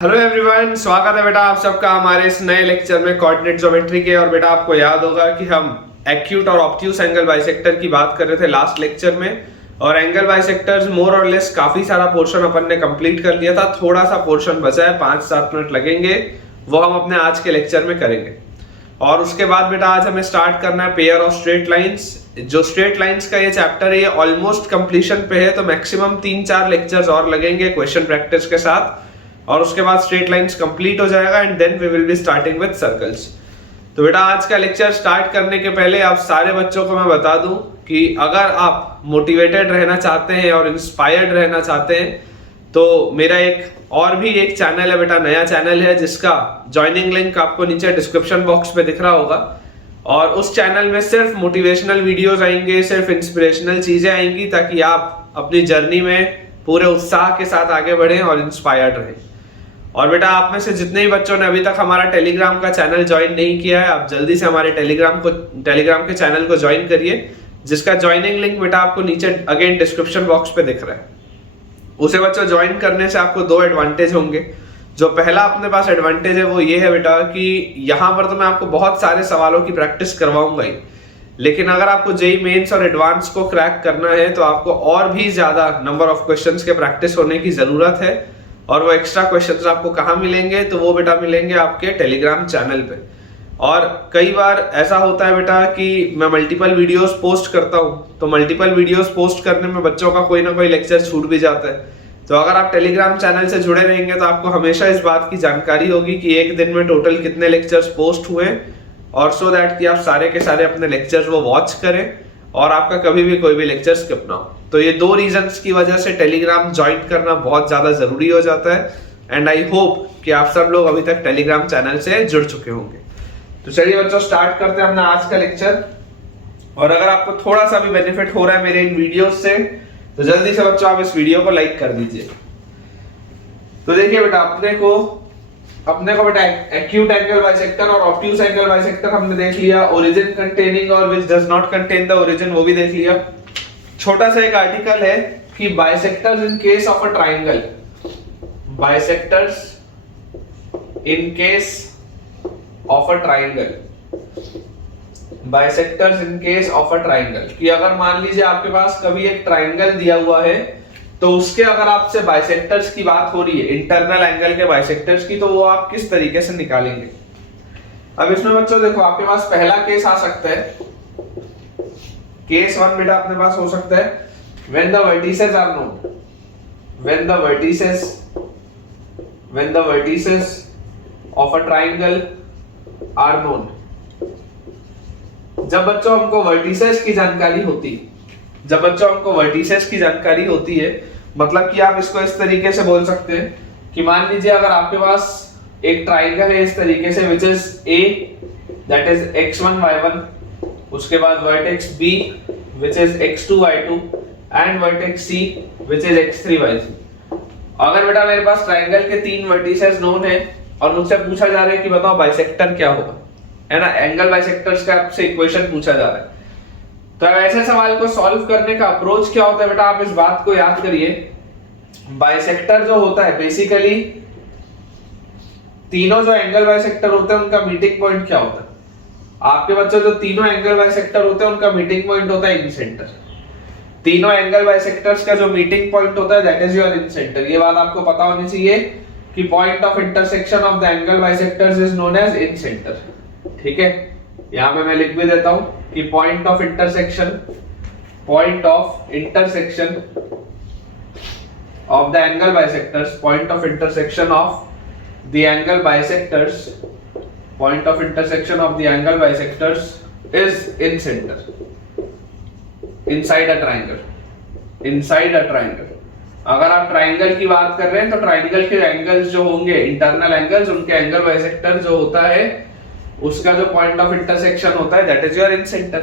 Hello everyone, स्वागत है बेटा आप सबका हमारे इस नए लेक्चर में कोऑर्डिनेट ज्योमेट्री के। और बेटा आपको याद होगा कि हम एक्यूट और ऑब्ट्यूस एंगल बाइसेक्टर की बात कर रहे थे लास्ट लेक्चर में। और एंगल बाइसेक्टर्स मोर और लेस काफी सारा पोर्शन अपन ने कंप्लीट कर लिया था। थोड़ा सा पोर्शन बचा है, 5-7 मिनट लगेंगे, वो हम अपने आज के लेक्चर में करेंगे। और उसके बाद बेटा आज हमें स्टार्ट करना है पेयर ऑफ स्ट्रेट लाइंस। जो स्ट्रेट लाइंस का ये चैप्टर है ये ऑलमोस्ट कंप्लीशन पे है, तो मैक्सिमम 3-4 लेक्चर्स और लगेंगे क्वेश्चन प्रैक्टिस के साथ। और उसके बाद स्ट्रेट लाइंस कंप्लीट हो जाएगा and then we will be starting with circles. तो बेटा आज का लेक्चर स्टार्ट करने के पहले आप सारे बच्चों को मैं बता दूं कि अगर आप मोटिवेटेड रहना चाहते हैं और इंस्पायर्ड रहना चाहते हैं तो मेरा एक चैनल है बेटा, नया चैनल है जिसका ज्वाइनिंग लिंक आपको नीचे डिस्क्रिप्शन बॉक्स पे दिख रहा होगा। और उस चैनल में सिर्फ मोटिवेशनल वीडियोस आएंगे, सिर्फ इंस्पिरेशनल चीजें आएंगी ताकि आप अपनी जर्नी में पूरे उत्साह के साथ आगे बढ़ें और इंस्पायर्ड रहें। और बेटा आप में से जितने भी बच्चों ने अभी तक हमारा टेलीग्राम का चैनल ज्वाइन नहीं किया है, आप जल्दी से हमारे टेलीग्राम के चैनल को ज्वाइन करिए, जिसका ज्वाइनिंग लिंक बेटा आपको नीचे अगेन डिस्क्रिप्शन बॉक्स पे दिख रहा है। उसे बच्चों ज्वाइन करने से आपको 2 एडवांटेज होंगे। जो पहला अपने पास एडवांटेज है वो ये है बेटा कि यहाँ पर तो मैं आपको बहुत सारे सवालों की प्रैक्टिस करवाऊंगा ही, लेकिन अगर आपको जेईई मेंस और एडवांस को क्रैक करना है तो आपको और भी ज्यादा नंबर ऑफ क्वेश्चंस के प्रैक्टिस होने की जरूरत है। और वो एक्स्ट्रा क्वेश्चंस आपको कहाँ मिलेंगे, तो वो बेटा मिलेंगे आपके टेलीग्राम चैनल पे। और कई बार ऐसा होता है बेटा कि मैं मल्टीपल वीडियोस पोस्ट करता हूँ, तो मल्टीपल वीडियोस पोस्ट करने में बच्चों का कोई ना कोई लेक्चर छूट भी जाता है। तो अगर आप टेलीग्राम चैनल से जुड़े रहेंगे तो आपको हमेशा इस बात की जानकारी होगी कि एक दिन में टोटल कितने लेक्चर्स पोस्ट हुए, और सो दैट कि आप सारे के सारे अपने लेक्चर्स वो वॉच करें और आपका कभी भी कोई भी लेक्चर स्किप ना हो। तो ये 2 रीजंस की वजह से टेलीग्राम ज्वाइन करना बहुत ज्यादा जरूरी हो जाता है। एंड आई होप कि आप सब लोग अभी तक टेलीग्राम चैनल से जुड़ चुके होंगे। तो चलिए बच्चों स्टार्ट करते हैं अपना आज का लेक्चर। और अगर आपको थोड़ा सा भी बेनिफिट हो रहा है मेरे इन वीडियोस से तो जल्दी से बच्चों आप इस वीडियो को लाइक कर दीजिए। तो देखिए बेटा अपने को बेटा एक्यूट एंगल बाइसेक्टर और ऑब्ट्यूस एंगल बाइसेक्टर हमने देख लिया। ओरिजिन कंटेनिंग और which does not contain the origin वो भी देख लिया। छोटा सा एक आर्टिकल है कि bisectors in case of a triangle, bisectors in case of a triangle, bisectors in case of a triangle, कि अगर मान लीजिए आपके पास कभी एक ट्रायंगल दिया हुआ है तो उसके अगर आपसे बाइसेक्टर्स की बात हो रही है, इंटरनल एंगल के बाइसेक्टर्स की, तो वो आप किस तरीके से निकालेंगे। अब इसमें बच्चों देखो आपके पास पहला केस आ सकता है, केस 1 बेटा अपने पास हो सकता है when the vertices are known, when the vertices of a triangle are known। जब बच्चों हमको वर्टिसेस की जानकारी होती है, जब बच्चों हमको वर्टिसेस की जानकारी होती है, मतलब कि आप इसको इस तरीके से बोल सकते हैं कि मान लीजिए अगर आपके पास एक ट्राइंगल है इस तरीके से which is A that is x1 y1, उसके बाद vertex B which is x2 y2 and vertex C which is x3 y3। अगर बेटा मेरे पास ट्राइंगल के 3 वर्टिसेस नोन है और मुझसे पूछा जा रहा है कि बताओ बाइसेक्टर क्या होगा, है ना, एंगल बाइसेक्टर्स का आपसे इक्वेशन पूछा जा रहा है, तो ऐसे सवाल को सॉल्व करने का अप्रोच क्या होता है बेटा, आप इस बात को याद करिए। बाइसेक्टर जो होता है बेसिकली तीनों जो एंगल बाइसेक्टर होते हैं उनका मीटिंग पॉइंट क्या होता है। आपके बच्चों जो तीनों एंगल बाइसेक्टर होते हैं उनका मीटिंग पॉइंट होता है इन सेंटर। तीनों एंगल बाइसेक्टर्स का जो मीटिंग पॉइंट होता है that is your incentre. ये बात आपको पता होनी चाहिए कि point of intersection of the angle bisectors is known as incentre. ठीक है, यहां पे मैं लिख भी देता हूं कि point of intersection of the angle bisectors, point of intersection of the angle bisectors, point of intersection of the angle bisectors is in centre, inside a triangle, inside a triangle. अगर आप ट्रायंगल की बात कर रहे हैं तो triangle के angles जो होंगे, इंटरनल एंगल्स, उनके एंगल बाइसेक्टर जो होता है उसका जो पॉइंट ऑफ इंटरसेक्शन होता है that is your in centre.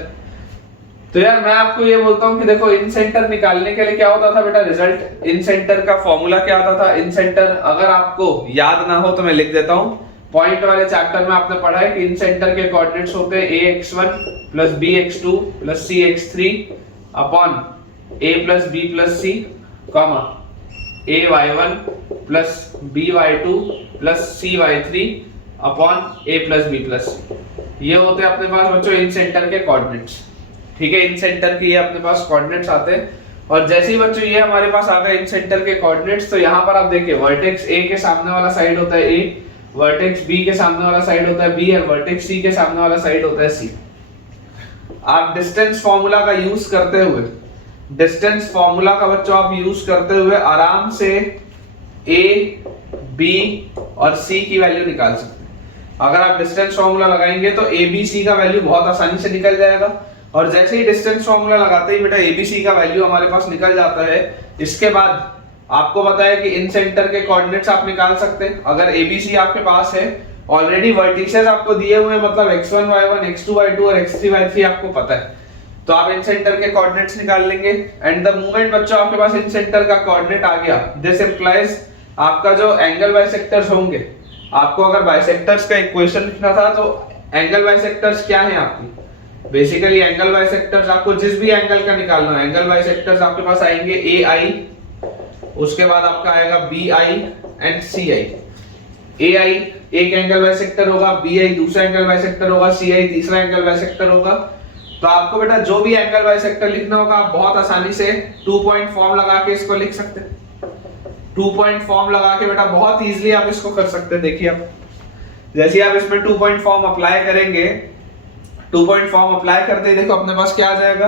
तो यार मैं आपको ये बोलता हूं कि देखो इन सेंटर निकालने के लिए क्या होता था बेटा, रिजल्ट इन सेंटर का फॉर्मूला क्या आता था। इन सेंटर अगर आपको याद ना हो तो मैं लिख देता हूं, पॉइंट वाले चैप्टर में आपने पढ़ा है कि इन सेंटर के कोऑर्डिनेट्स होते हैं ax1 + bx2 + cx3 upon a + b + c, ay1 plus by2 plus cy3 upon a plus b plus c। ये होते हैं अपने पास बच्चों इन सेंटर के कोऑर्डिनेट्स। ठीक है, इन सेंटर के ये अपने पास कोऑर्डिनेट्स आते हैं। और जैसे ही बच्चों ये हमारे पास आ गए इन सेंटर के कोऑर्डिनेट्स, तो यहाँ पर आप देखिए वर्टेक्स a के सामने वाला साइड होता है a, वर्टेक्स b के सामने वाला साइड होता है b और वर्टेक्स c के सामने वाला साइड होता है c। आप डिस्टेंस फार्मूला का यूज करते हुए, डिस्टेंस फार्मूला का बच्चों आप यूज करते हुए आराम से a, b और c की वैल्यू निकाल सकते हैं। अगर आप डिस्टेंस फार्मूला लगाएंगे तो a, b, c का वैल्यू बहुत आसानी से निकल जाएगा। और जैसे ही डिस्टेंस फार्मूला लगाते ही बेटा a, b, c का वैल्यू हमारे पास निकल जाता है। इसके बाद आपको पता है कि इन सेंटर के कोऑर्डिनेट्स आप निकाल सकते हैं। अगर a, b, c आपके पास है, ऑलरेडी वर्टिसेस आपको दिए हुए हैं, मतलब x1 y1 x2 y2 और x3 y3 आपको पता है, तो आप इन सेंटर के कोऑर्डिनेट्स निकाल लेंगे। एंड द मोमेंट बच्चों आपके पास इन सेंटर का कोऑर्डिनेट आ गया, दिस इंप्लाइज आपका जो एंगल बाइसेक्टर्स होंगे, आपको अगर बाइसेक्टर्स का इक्वेशन लिखना था तो एंगल बाइसेक्टर्स क्या है आपकी, बेसिकली एंगल बाइसेक्टर्स आपको जिस भी एंगल का निकालना है, एंगल बाइसेक्टर्स आपके पास आएंगे AI, उसके बाद आपका आएगा BI एंड CI। AI एक एंगल बाइसेक्टर होगा, BI दूसरा एंगल बाइसेक्टर होगा, CI तीसरा एंगल बाइसेक्टर होगा। तो आपको बेटा जो भी एंगल बाइसेक्टर लिखना होगा आप बहुत आसानी से 2 पॉइंट फॉर्म लगा के इसको लिख सकते हैं। 2 पॉइंट फॉर्म लगा के बेटा बहुत इजीली आप इसको कर सकते हैं। देखिए आप जैसे आप इसमें 2 पॉइंट फॉर्म अप्लाई करेंगे, 2 पॉइंट फॉर्म अप्लाई करते ही देखो अपने पास क्या आ जाएगा,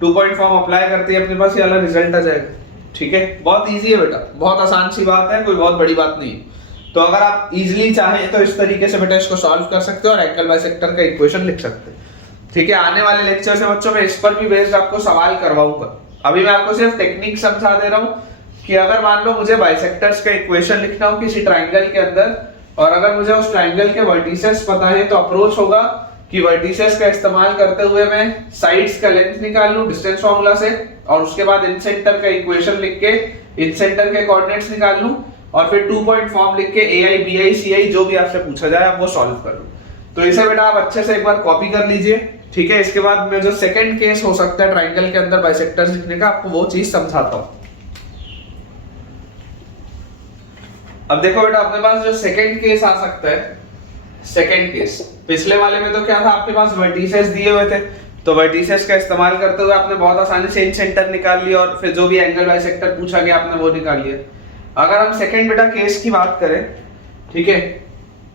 2 पॉइंट फॉर्म अप्लाई करते ही अपने पास ये वाला रिजल्ट आ जाएगा। ठीक है, बहुत इजी है बेटा, बहुत आसान सी बात है, कोई बहुत बड़ी बात नहीं है। तो अगर आप इजीली चाहें तो इस तरीके से बेटा इसको सॉल्व कर सकते हो और एंगल बाइसेक्टर का इक्वेशन लिख सकते हैं। ठीक है, आने वाले लेक्चर से बच्चों में इस पर भी बेस्ड आपको सवाल करवाऊंगा। अभी मैं आपको सिर्फ टेक्निक समझा दे रहा हूँ कि अगर मान लो मुझे बाइसेक्टर्स का इक्वेशन लिखना हो किसी ट्राइंगल के अंदर, और अगर मुझे उस ट्राइंगल के वर्टिसेस पता है, तो अप्रोच होगा कि वर्टिसेस का इस्तेमाल करते हुए मैं साइड्स का लेंथ निकाल लूं डिस्टेंस फार्मूला से, और उसके बाद इन सेंटर का इक्वेशन लिख के इन सेंटर के कोऑर्डिनेट्स निकाल लूं, और फिर 2 पॉइंट फॉर्म लिख के AI, BI, CI जो भी आपसे पूछा जाए आप वो सॉल्व कर लो। तो इसे बेटा आप अच्छे से एक बार कॉपी कर लीजिए। ठीक है, इसके बाद मैं जो सेकंड केस हो सकता है ट्राइंगल के अंदर बाइसेक्टर्स लिखने का, आपको वो चीज समझाता हूं। अब देखो बेटा अपने पास जो सेकंड केस आ सकता है, सेकंड केस, पिछले वाले में तो क्या था, आपके पास वर्टिसेस दिए हुए थे, तो वर्टिसेस का इस्तेमाल करते हुए आपने बहुत आसानी से इन सेंटर निकाल लिया और फिर जो भी एंगल बाइसेक्टर पूछा गया आपने वो निकाल लिया। अगर हम सेकंड बेटा केस की बात करें, ठीक है,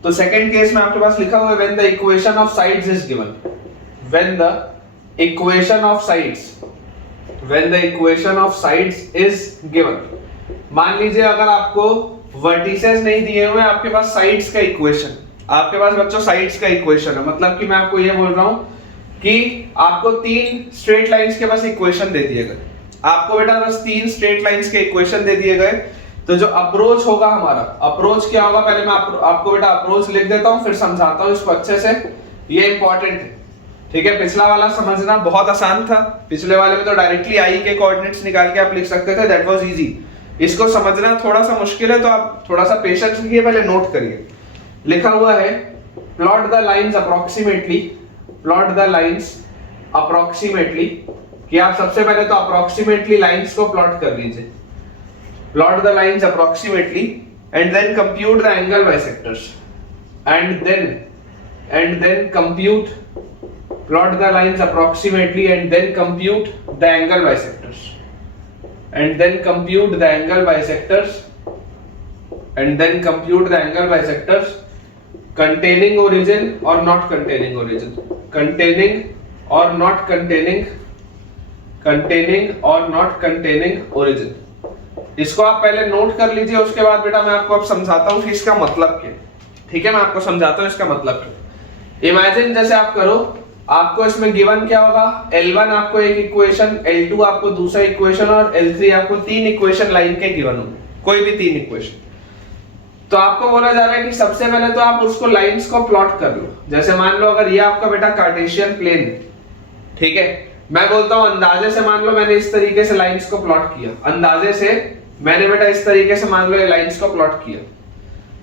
तो सेकंड केस में आपके पास लिखा हुआ है when the equation of sides is given, when the equation of sides, when the equation of sides is given. मान लीजिए अगर आपको वर्टिसेस नहीं दिए हुए, आपके पास साइड्स का इक्वेशन, आपके पास बच्चों साइड्स का इक्वेशन है, मतलब कि मैं आपको ये बोल रहा हूं कि आपको 3 स्ट्रेट लाइंस के बस इक्वेशन दे दिए गए, आपको बेटा बस 3 स्ट्रेट लाइंस के इक्वेशन दे दिए गए। तो जो अप्रोच होगा हमारा, अप्रोच क्या होगा, पहले मैं आपको बेटा अप्रोच लिख देता हूं फिर समझाता हूं इसको अच्छे से, ये इंपॉर्टेंट है। ठीक है, पिछला वाला समझना बहुत आसान था, पिछले वाले में तो डायरेक्टली आई के कोऑर्डिनेट्स निकाल के आप लिख सकते थे, दैट वाज इजी। इसको समझना थोड़ा सा मुश्किल है, तो आप थोड़ा सा पेशेंस रखिए, पहले नोट करिए। लिखा हुआ है plot the lines approximately, plot the lines approximately, कि आप सबसे पहले तो अप्रोक्सीमेटली लाइंस को प्लॉट कर लीजिए, plot the lines approximately and then compute the angle bisectors, and then compute, plot the lines approximately and then compute the angle bisectors, and then compute the angle bisectors, and then compute the angle bisectors containing origin or not containing origin, containing or not containing, containing or not containing origin। इसको आप पहले note कर लीजिए, उसके बाद बेटा मैं आपको अब समझाता हूं कि इसका मतलब क्या। ठीक है, मैं आपको समझाता हूं इसका मतलब क्या। इमेजिन जैसे आप करो, आपको इसमें गिवन क्या होगा, L1 आपको एक इक्वेशन, L2 आपको दूसरा इक्वेशन और L3 आपको 3 इक्वेशन लाइन के गिवन होंगे, कोई भी 3 इक्वेशन। तो आपको बोला जा रहा है कि सबसे पहले तो आप उसको लाइंस को प्लॉट कर लो। जैसे मान लो अगर ये आपका बेटा कार्टेशियन प्लेन, ठीक है, मैं बोलता हूं अंदाजे से मान लो मैंने इस तरीके से लाइंस को प्लॉट किया, अंदाजे से मैंने बेटा इस तरीके से मान लो ये लाइंस को प्लॉट किया।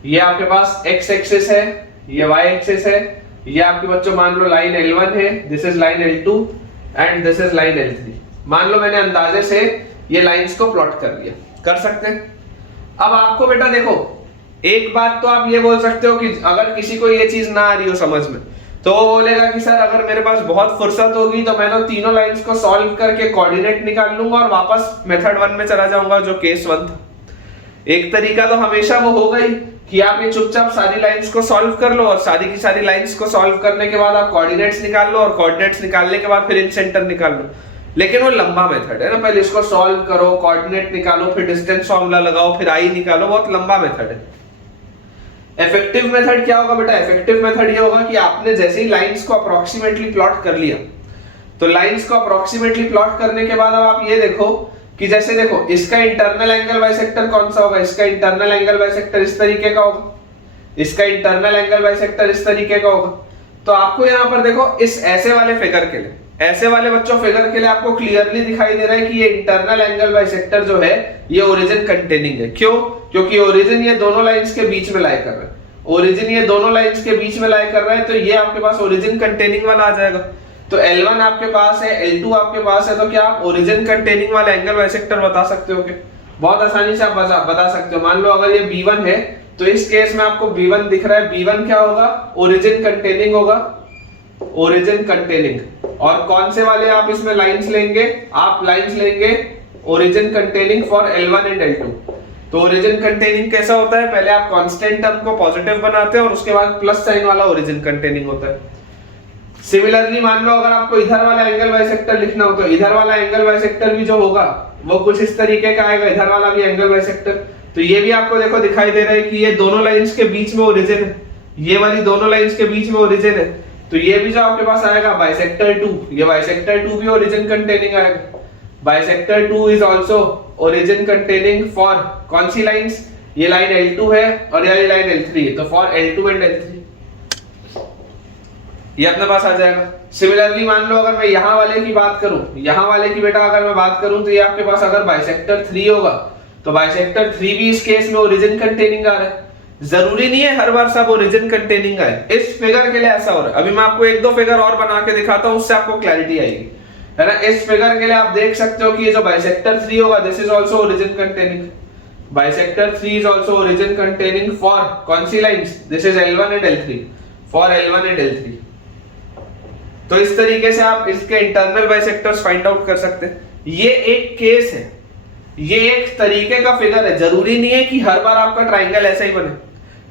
ये आपके पास x एक्सिस है, ये y एक्सिस है, ये आपके बच्चों मान लो लाइन L1 है, this is line L2 and this is line L3। मान लो मैंने अंदाजे से ये लाइंस को प्लॉट कर लिया, कर सकते हैं। अब आपको बेटा देखो, एक बात तो आप ये बोल सकते हो कि अगर किसी को ये चीज ना आ रही हो समझ में, तो वो बोलेगा कि सर अगर मेरे पास बहुत फुर्सत होगी तो मैं तो तीनों लाइंस को सॉल्व करके कोऑर्डिनेट निकाल लूंगा और वापस मेथड 1 में चला जाऊंगा जो केस 1 था। एक तरीका तो हमेशा वो होगा ही कि आप ये चुपचाप सारी लाइंस को सॉल्व कर लो और सारी की सारी लाइंस को सॉल्व करने के बाद आप कोऑर्डिनेट्स निकाल लो और कोऑर्डिनेट्स निकालने के बाद फिर इन सेंटर निकाल लो। लेकिन वो लंबा मेथड है ना, पहले इसको सॉल्व करो, कोऑर्डिनेट निकालो, फिर डिस्टेंस फॉर्मूला लगाओ, फिर आई निकालो, बहुत लंबा मेथड है। इफेक्टिव मेथड क्या होगा बेटा? इफेक्टिव मेथड ये होगा कि आपने जैसे ही लाइंस को अप्रोक्सीमेटली प्लॉट कर लिया, तो लाइंस को अप्रोक्सीमेटली प्लॉट करने के बाद अब आप ये देखो कि जैसे देखो इसका इंटरनल एंगल बाइसेक्टर कौन सा होगा? इसका इंटरनल एंगल बाइसेक्टर इस तरीके का होगा, इसका इंटरनल एंगल बाइसेक्टर इस तरीके का होगा। तो आपको यहाँ पर देखो इस ऐसे वाले फिगर के लिए, ऐसे वाले बच्चों फिगर के लिए आपको क्लियरली दिखाई दे रहा है कि ये इंटरनल एंगल बाइसेक्टर जो है ये ओरिजिन कंटेनिंग है। क्यों? क्योंकि ओरिजिन ये दोनों लाइंस के बीच में लाई कर रहा है, ओरिजिन ये दोनों लाइंस के बीच में लाई कर रहा है, तो ये आपके पास ओरिजिन कंटेनिंग वाला आ जाएगा। तो L1 आपके पास है, L2 आपके पास है, तो क्या आप ओरिजिन कंटेनिंग वाला एंगल बाइसेक्टर बता सकते हो? बहुत आसानी से आप बता सकते हो। मान लो अगर ये B1 है तो इस केस में आपको B1 दिख रहा है, B1 क्या होगा? ओरिजिन कंटेनिंग होगा, ओरिजिन कंटेनिंग। और कौन से वाले आप इसमें लाइंस लेंगे? आप लाइंस लेंगे origin containing for L1 and L2। तो ओरिजिन कंटेनिंग कैसा होता है? पहले आप कांस्टेंट टर्म को पॉजिटिव बनाते हैं और उसके बाद प्लस साइन वाला ओरिजिन कंटेनिंग होता है। सिमिलरली मान लो अगर आपको इधर वाला एंगल बाइसेक्टर लिखना हो तो इधर वाला एंगल बाइसेक्टर भी जो होगा वो कुछ इस तरीके का आएगा, इधर वाला भी एंगल बाइसेक्टर। तो ये भी आपको देखो दिखाई दे रहा है कि ये दोनों लाइंस के बीच में ओरिजिन है, ये वाली दोनों लाइंस के बीच में ओरिजिन है। तो ये भी जो आपके पास आएगा बाइसेक्टर 2, ये बाइसेक्टर 2 भी ओरिजिन कंटेनिंग आएगा। Bisector 2 is also origin containing for कौन सी लाइंस? ये लाइन L2 है और ये लाइन L3 है, तो फॉर L2 एंड L3 ये अपने पास आ जाएगा। सिमिलरली मान लो अगर मैं यहाँ वाले की बात करूं, यहाँ वाले की बेटा अगर मैं बात करूं तो ये आपके पास अगर बाइसेक्टर 3 होगा तो बाइसेक्टर 3 भी इस केस में ओरिजिन कंटेनिंग आ रहा है। जरूरी नहीं है हर बार सब ओरिजिन कंटेनिंग आए, इस फिगर के लिए ऐसा हो रहा है। अभी मैं आपको एक दो फिगर और बना के दिखाता हूं, उससे आपको क्लैरिटी आएगी, है ना। इस फिगर के लिए आप देख सकते हो कि ये जो बाइसेक्टर 3 होगा this is also origin containing. Bisector 3 is also origin containing for कौन सी lines? This is L1 and L3, for L1 and L3। तो इस तरीके से आप इसके इंटरनल बाइसेक्टर्स फाइंड आउट कर सकते हैं। ये एक केस है, ये एक तरीके का फिगर है। जरूरी नहीं है कि हर बार आपका ट्राइंगल ऐसा ही बने,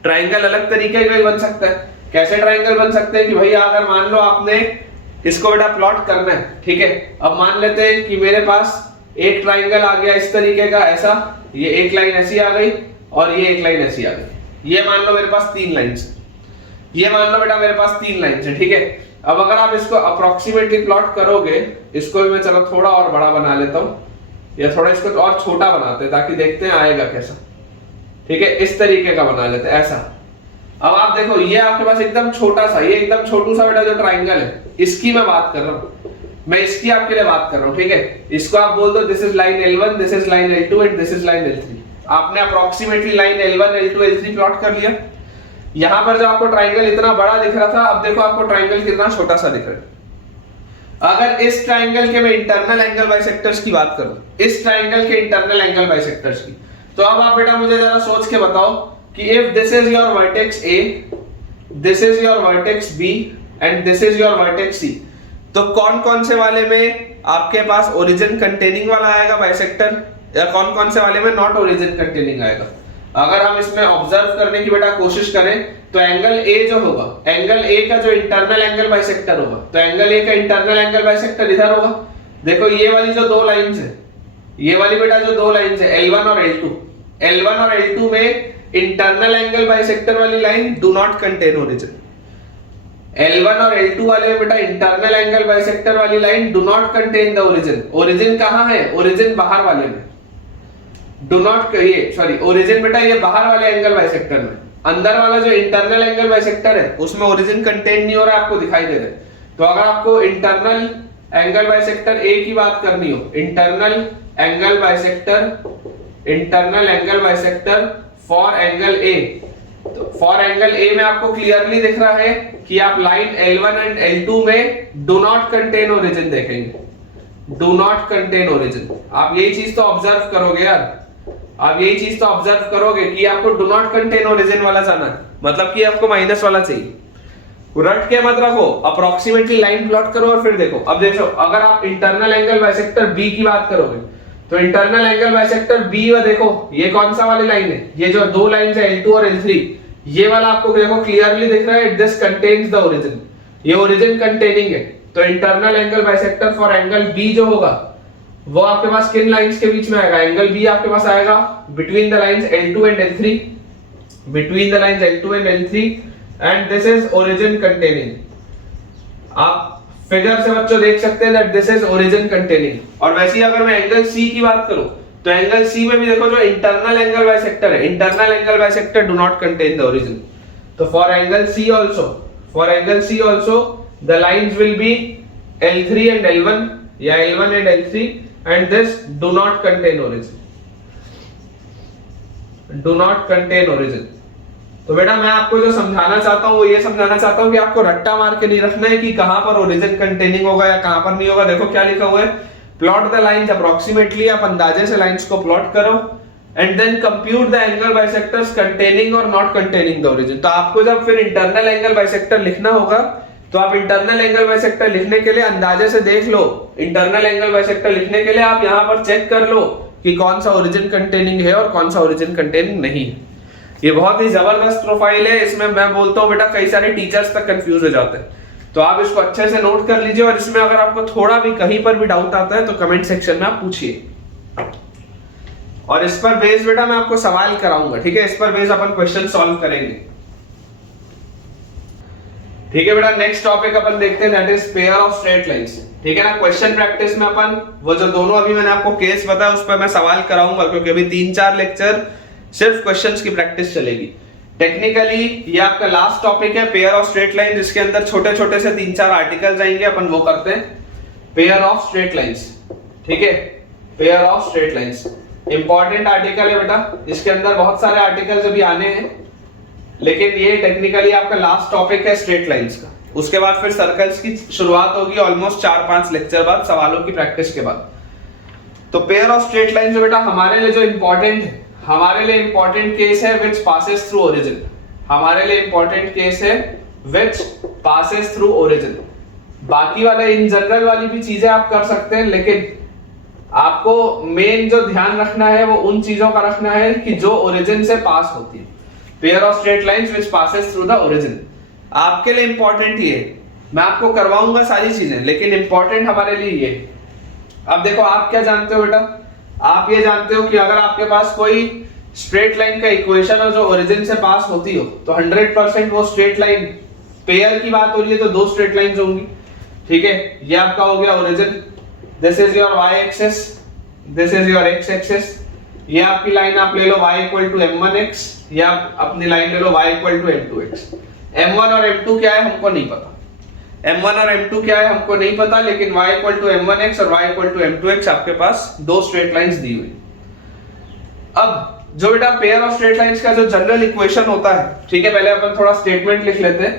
ट्राइंगल अलग तरीके का भी बन सकता है। कैसे ट्राइंगल बन सकते हैं कि भैया अगर मान लो आपने इसको बेटा प्लॉट करना है, ठीक है। अब मान लेते हैं कि मेरे पास एक ट्राइंगल आ गया इस तरीके का, ऐसा, ये एक लाइन ऐसी आ गई और ये एक लाइन ऐसी आ गई। ये मान लो मेरे पास 3 लाइंस है, ये मान लो बेटा मेरे पास 3 लाइंस है, ठीक है। अब अगर आप इसको अप्रोक्सीमेटली प्लॉट करोगे, इसको भी मैं चलो थोड़ा और बड़ा बना लेता हूं, या थोड़ा इसको और छोटा बनाते हैं ताकि देखते हैं आएगा कैसा, ठीक है। इस तरीके का बना लेते हैं ऐसा। अब आप देखो ये आपके पास एकदम छोटा सा, ये एकदम छोटू सा बेटा जो ट्राइंगल है, इसकी मैं बात कर रहा हूं, मैं इसकी आपके लिए बात कर रहा हूं, ठीक है। इसको आप बोल दो this is line L1, this is line L2 and this is line L3। आपने approximately line L1, L2, L3 plot कर लिया। यहां पर जो आपको ट्राइंगल इतना बड़ा दिख रहा था, अब देखो आपको ट्राइंगल कितना छोटा सा दिख रहा है। अगर इस ट्राइंगल के मैं इंटरनल एंगल बाइसेक्टर्स की बात करूं, इस ट्राइंगल के इंटरनल एंगल बाइसेक्टर्स की, तो अब आप बेटा मुझे जरा सोच के बताओ कि if this is your vertex A, this is your vertex B and this is your vertex C, तो कौन कौन से वाले में आपके पास ओरिजिन कंटेनिंग वाला आएगा बाइसेक्टर, या कौन कौन से वाले में नॉट ओरिजिन कंटेनिंग आएगा? अगर हम इसमें ऑब्जर्व करने की बेटा कोशिश करें तो एंगल A जो होगा, एंगल A का जो इंटरनल एंगल बाइसेक्टर होगा, तो एंगल A का इंटरनल एंगल बाइसेक्टर इधर होगा। देखो ये वाली जो 2 लाइंस है, ये वाली बेटा जो 2 लाइंस है L1 और L2, L1 और L2 में इंटरनल एंगल बाइसेक्टर वाली line do not contain origin. L1 और L2 वाले में बेटा इंटरनल एंगल बाइसेक्टर वाली line do not contain the origin. Origin कहां है? ओरिजिन बाहर वाले में, डू नॉट, ये सॉरी ओरिजिन बेटा ये बाहर वाले एंगल बाइसेक्टर में, अंदर वाला जो इंटरनल एंगल बाइसेक्टर है उसमें ओरिजिन कंटेन नहीं हो रहा है, आपको दिखाई दे रहा है। तो अगर आपको इंटरनल एंगल बाइसेक्टर A की बात करनी हो, internal angle bisector for angle A, तो फॉर एंगल A में आपको क्लियरली दिख रहा है कि आप लाइन L1 एंड L2 में डू नॉट कंटेन ओरिजिन देखेंगे, डू नॉट कंटेन ओरिजिन। आप यही चीज तो ऑब्जर्व करोगे यार, आप यही चीज तो ऑब्जर्व करोगे कि आपको डू नॉट कंटेन ओरिजिन वाला जाना है, मतलब कि आपको माइनस वाला चाहिए। रट के मत रखो, अप्रोक्सीमेटली लाइन प्लॉट करो और फिर देखो। अब देखो अगर आप इंटरनल एंगल बाइसेक्टर बी की बात करोगे तो इंटरनल एंगल बाइसेक्टर बी और देखो ये कौन सा वाली लाइन है, ये जो दो लाइन है L2 और L3, ये वाला आपको देखो क्लियरली दिख रहा है, दिस कंटेन्स द ओरिजिन, ये ओरिजिन कंटेनिंग है। तो internal angle bisector for angle B जो होगा वो आपके पास किन लाइंस के बीच में आएगा, एंगल बी आपके पास आएगा between the lines L2 and L3, between the lines L2 and L3, and this is origin containing. आप फिगर से बच्चों देख सकते हैं that this is origin containing. और वैसे ही अगर मैं एंगल सी की बात करूं तो एंगल सी में भी देखो जो इंटरनल एंगल बाइसेक्टर है, internal angle bisector do not contain the origin. तो for angle C also the lines will be L3 and L1 या L1 and L3 and this do not contain origin, do not contain origin. तो बेटा मैं आपको जो समझाना चाहता हूं वो ये समझाना चाहता हूं कि आपको रट्टा मार के नहीं रखना है कि कहां पर ओरिजिन कंटेनिंग होगा या कहां पर नहीं होगा। देखो क्या लिखा हुआ है, प्लॉट द लाइंस अप्रोक्सीमेटली, आप अंदाजे से लाइंस को प्लॉट करो and then compute the angle bisectors containing और नॉट कंटेनिंग द ओरिजिन। तो आपको जब फिर इंटरनल एंगल बाइसेक्टर लिखना होगा तो आप इंटरनल एंगल बाइसेक्टर लिखने के लिए अंदाजे से देख लो, इंटरनल एंगल बाइसेक्टर लिखने के लिए आप यहां पर चेक कर लो कि कौन सा ओरिजिन कंटेनिंग है और कौन सा ओरिजिन कंटेनिंग नहीं है। ये बहुत ही जबरदस्त प्रोफाइल है, इसमें मैं बोलता हूं बेटा कई सारे टीचर्स तक कंफ्यूज हो जाते हैं, तो आप इसको अच्छे से नोट कर लीजिए। और इसमें अगर आपको थोड़ा भी कहीं पर भी डाउट आता है तो कमेंट सेक्शन में आप पूछिए और इस पर बेस बेटा मैं आपको सवाल कराऊंगा, ठीक है, इस पर बेस अपन क्वेश्चन सॉल्व करेंगे, ठीक है बेटा। नेक्स्ट टॉपिक अपन देखते हैं that is pair of straight lines, ठीक है ना। क्वेश्चन प्रैक्टिस में अपन वो जो दोनों अभी मैंने आपको केस बताया उस पर मैं सवाल कराऊंगा, क्योंकि अभी 3-4 लेक्चर सिर्फ क्वेश्चंस की प्रैक्टिस चलेगी। टेक्निकली ये आपका लास्ट टॉपिक है पेयर ऑफ स्ट्रेट लाइन, जिसके अंदर छोटे छोटे से 3-4 आर्टिकल्स आएंगे, अपन वो करते हैं पेयर ऑफ स्ट्रेट लाइंस, ठीक है। Pair of straight lines important article है बेटा, इसके अंदर बहुत सारे आर्टिकल्स अभी आने हैं, लेकिन ये टेक्निकली आपका लास्ट टॉपिक है स्ट्रेट लाइंस का। उसके बाद फिर सर्कल्स की शुरुआत होगी ऑलमोस्ट 4-5 लेक्चर बाद, सवालों की प्रैक्टिस के बाद। तो पेयर ऑफ स्ट्रेट लाइंस बेटा हमारे लिए जो इंपॉर्टेंट है, हमारे लिए इंपॉर्टेंट केस है विच पासेस थ्रू ओरिजिन, हमारे लिए इंपॉर्टेंट केस है विच पासेस थ्रू ओरिजिन। बाकी वाले इन जनरल वाली भी चीजें आप कर सकते हैं, लेकिन आपको मेन जो ध्यान रखना है वो उन चीजों का रखना है कि जो ओरिजिन से पास होती है। Pair of straight lines which passes through the origin आपके लिए इंपॉर्टेंट ये, मैं आपको करवाऊंगा सारी चीजें, लेकिन इंपॉर्टेंट हमारे लिए ये। अब देखो आप क्या जानते हो बेटा, आप ये जानते हो कि अगर आपके पास कोई स्ट्रेट लाइन का इक्वेशन हो जो ओरिजिन से पास होती हो तो 100% वो स्ट्रेट लाइन, पेयर की बात हो रही है तो 2 स्ट्रेट लाइंस होंगी, ठीक है। ये आपका हो गया origin, this is your y axis, this is your x axis. ये आपकी लाइन आप ले लो y = m1x, या आप अपनी लाइन ले लो y = m2x। m1 और m2 क्या है हमको नहीं पता, m1 और m2 क्या है हमको नहीं पता, लेकिन y = m1x और y = m2x आपके पास 2 स्ट्रेट लाइंस दी हुई। अब जो बेटा पेयर ऑफ स्ट्रेट लाइंस का जो जनरल इक्वेशन होता है, ठीक है, पहले अपन थोड़ा स्टेटमेंट लिख लेते हैं।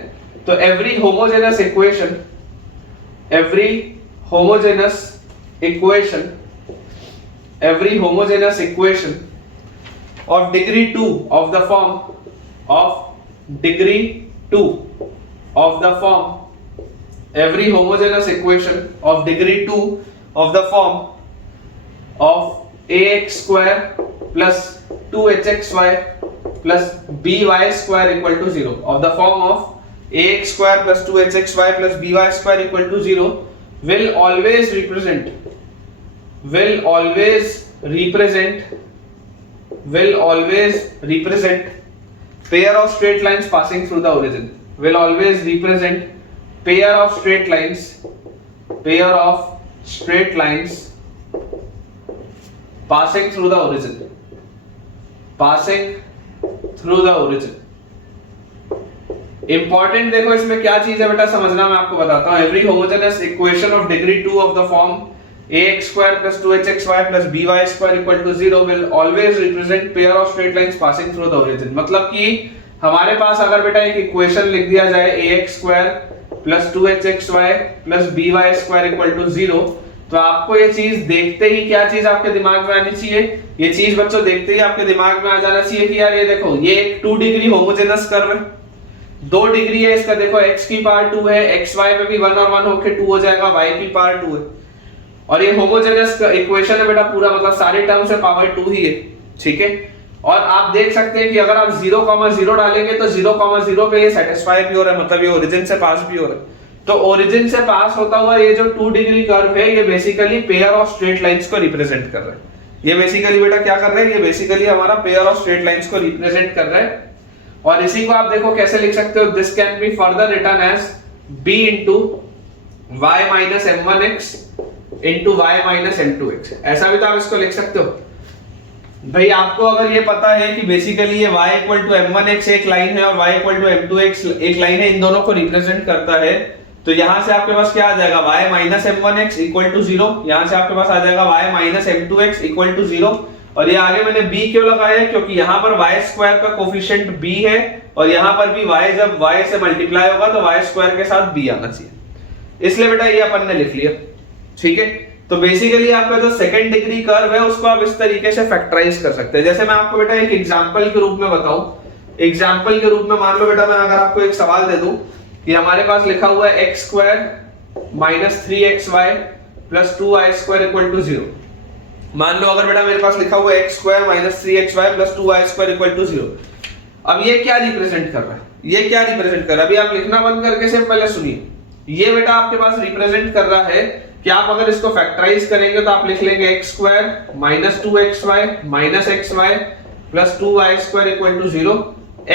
तो every homogeneous equation, every homogeneous equation of degree 2 of the form every homogeneous equation of degree 2 of the form of ax square plus 2hxy plus by square equal to 0, of the form of ax square plus 2hxy plus by square equal to 0 will always represent pair of straight lines passing through the origin, will always represent pair of straight lines passing through the origin। Important देखो इसमें क्या चीज है बेटा समझना, मैं आपको बताता हूं। Every homogeneous equation of degree 2 of the form ax² plus 2hxy plus by² equal to 0 will always represent pair of straight lines passing through the origin। मतलब कि हमारे पास अगर बेटा एक इक्वेशन लिख दिया जाए ax² plus 2hxy plus by² equal to 0, तो आपको ये चीज देखते ही क्या चीज आपके दिमाग में आनी चाहिए, ये चीज बच्चों देखते ही आपके दिमाग में आ जाना चाहिए कि यार ये देखो ये एक 2 डिग्री होमोजेनस कर्व है, 2 डिग्री है इसका, देखो x की पावर 2 है, x y पे भी 1 और 1 होके 2 हो जाएगा, y की पावर 2 है, और ये होमोजेनस इक्वेशन है बेटा पूरा, मतलब सारे टर्म से पावर 2 ही है, ठीक है। और आप देख सकते हैं कि अगर आप 0,0 डालेंगे तो 0,0 पे ये सेटिस्फाई भी हो रहा है, मतलब ये ओरिजिन से पास भी हो रहा है। तो ओरिजिन से पास होता हुआ ये जो 2 डिग्री कर्व है ये basically pair of straight lines को रिप्रेजेंट कर रहा है। ये बेसिकली बेटा क्या कर रहा है, ये बेसिकली हमारा पेयर ऑफ स्ट्रेट लाइंस को रिप्रेजेंट कर रहा है। और इसी को आप देखो कैसे लिख सकते हो, this can be further written as b into y minus m1x into y minus m2x, ऐसा भी तो आप इसको लिख सकते हो। भाई आपको अगर ये पता है कि बेसिकली ये y इक्वल टू m1x एक लाइन है और y इक्वल टू m2x एक लाइन है, इन दोनों को रिप्रेजेंट करता है, तो यहां से आपके पास क्या आ जाएगा, y minus m1x equal to 0, यहां से आपके पास आ जाएगा y minus m2x equal to 0। और ये आगे मैंने b क्यों लगाया है, क्योंकि यहाँ पर y स्क्वायर का कोफिशिएंट b है, और यहाँ पर भी y जब y से मल्टीप्लाई होगा तो y स्क्वायर के साथ b आना चाहिए, इसलिए बेटा ये अपन ने लिख लिया, ठीक है। तो बेसिकली आपका जो सेकंड डिग्री कर्व है उसको आप इस तरीके से फैक्टराइज कर सकते हैं। जैसे मैं आपको बेटा एक एग्जांपल के रूप में बताऊं, एग्जांपल के रूप में मान लो बेटा मैं अगर आपको एक सवाल दे दूं कि हमारे पास लिखा हुआ है x square minus 3xy plus 2y square equal to 0। मान लो अगर बेटा मेरे पास लिखा हुआ है x square minus 3xy plus 2y square equal to 0। अब ये क्या रिप्रेजेंट कर रहा है, ये क्या रिप्रेजेंट कर रहा है, अभी आप लिखना बंद करके सिर्फ पहले सुनिए। ये बेटा आपके पास रिप्रेजेंट कर रहा है कि आप अगर इसको फैक्टराइज करेंगे तो आप लिख लेंगे x square minus 2xy minus xy plus 2y square equal to 0,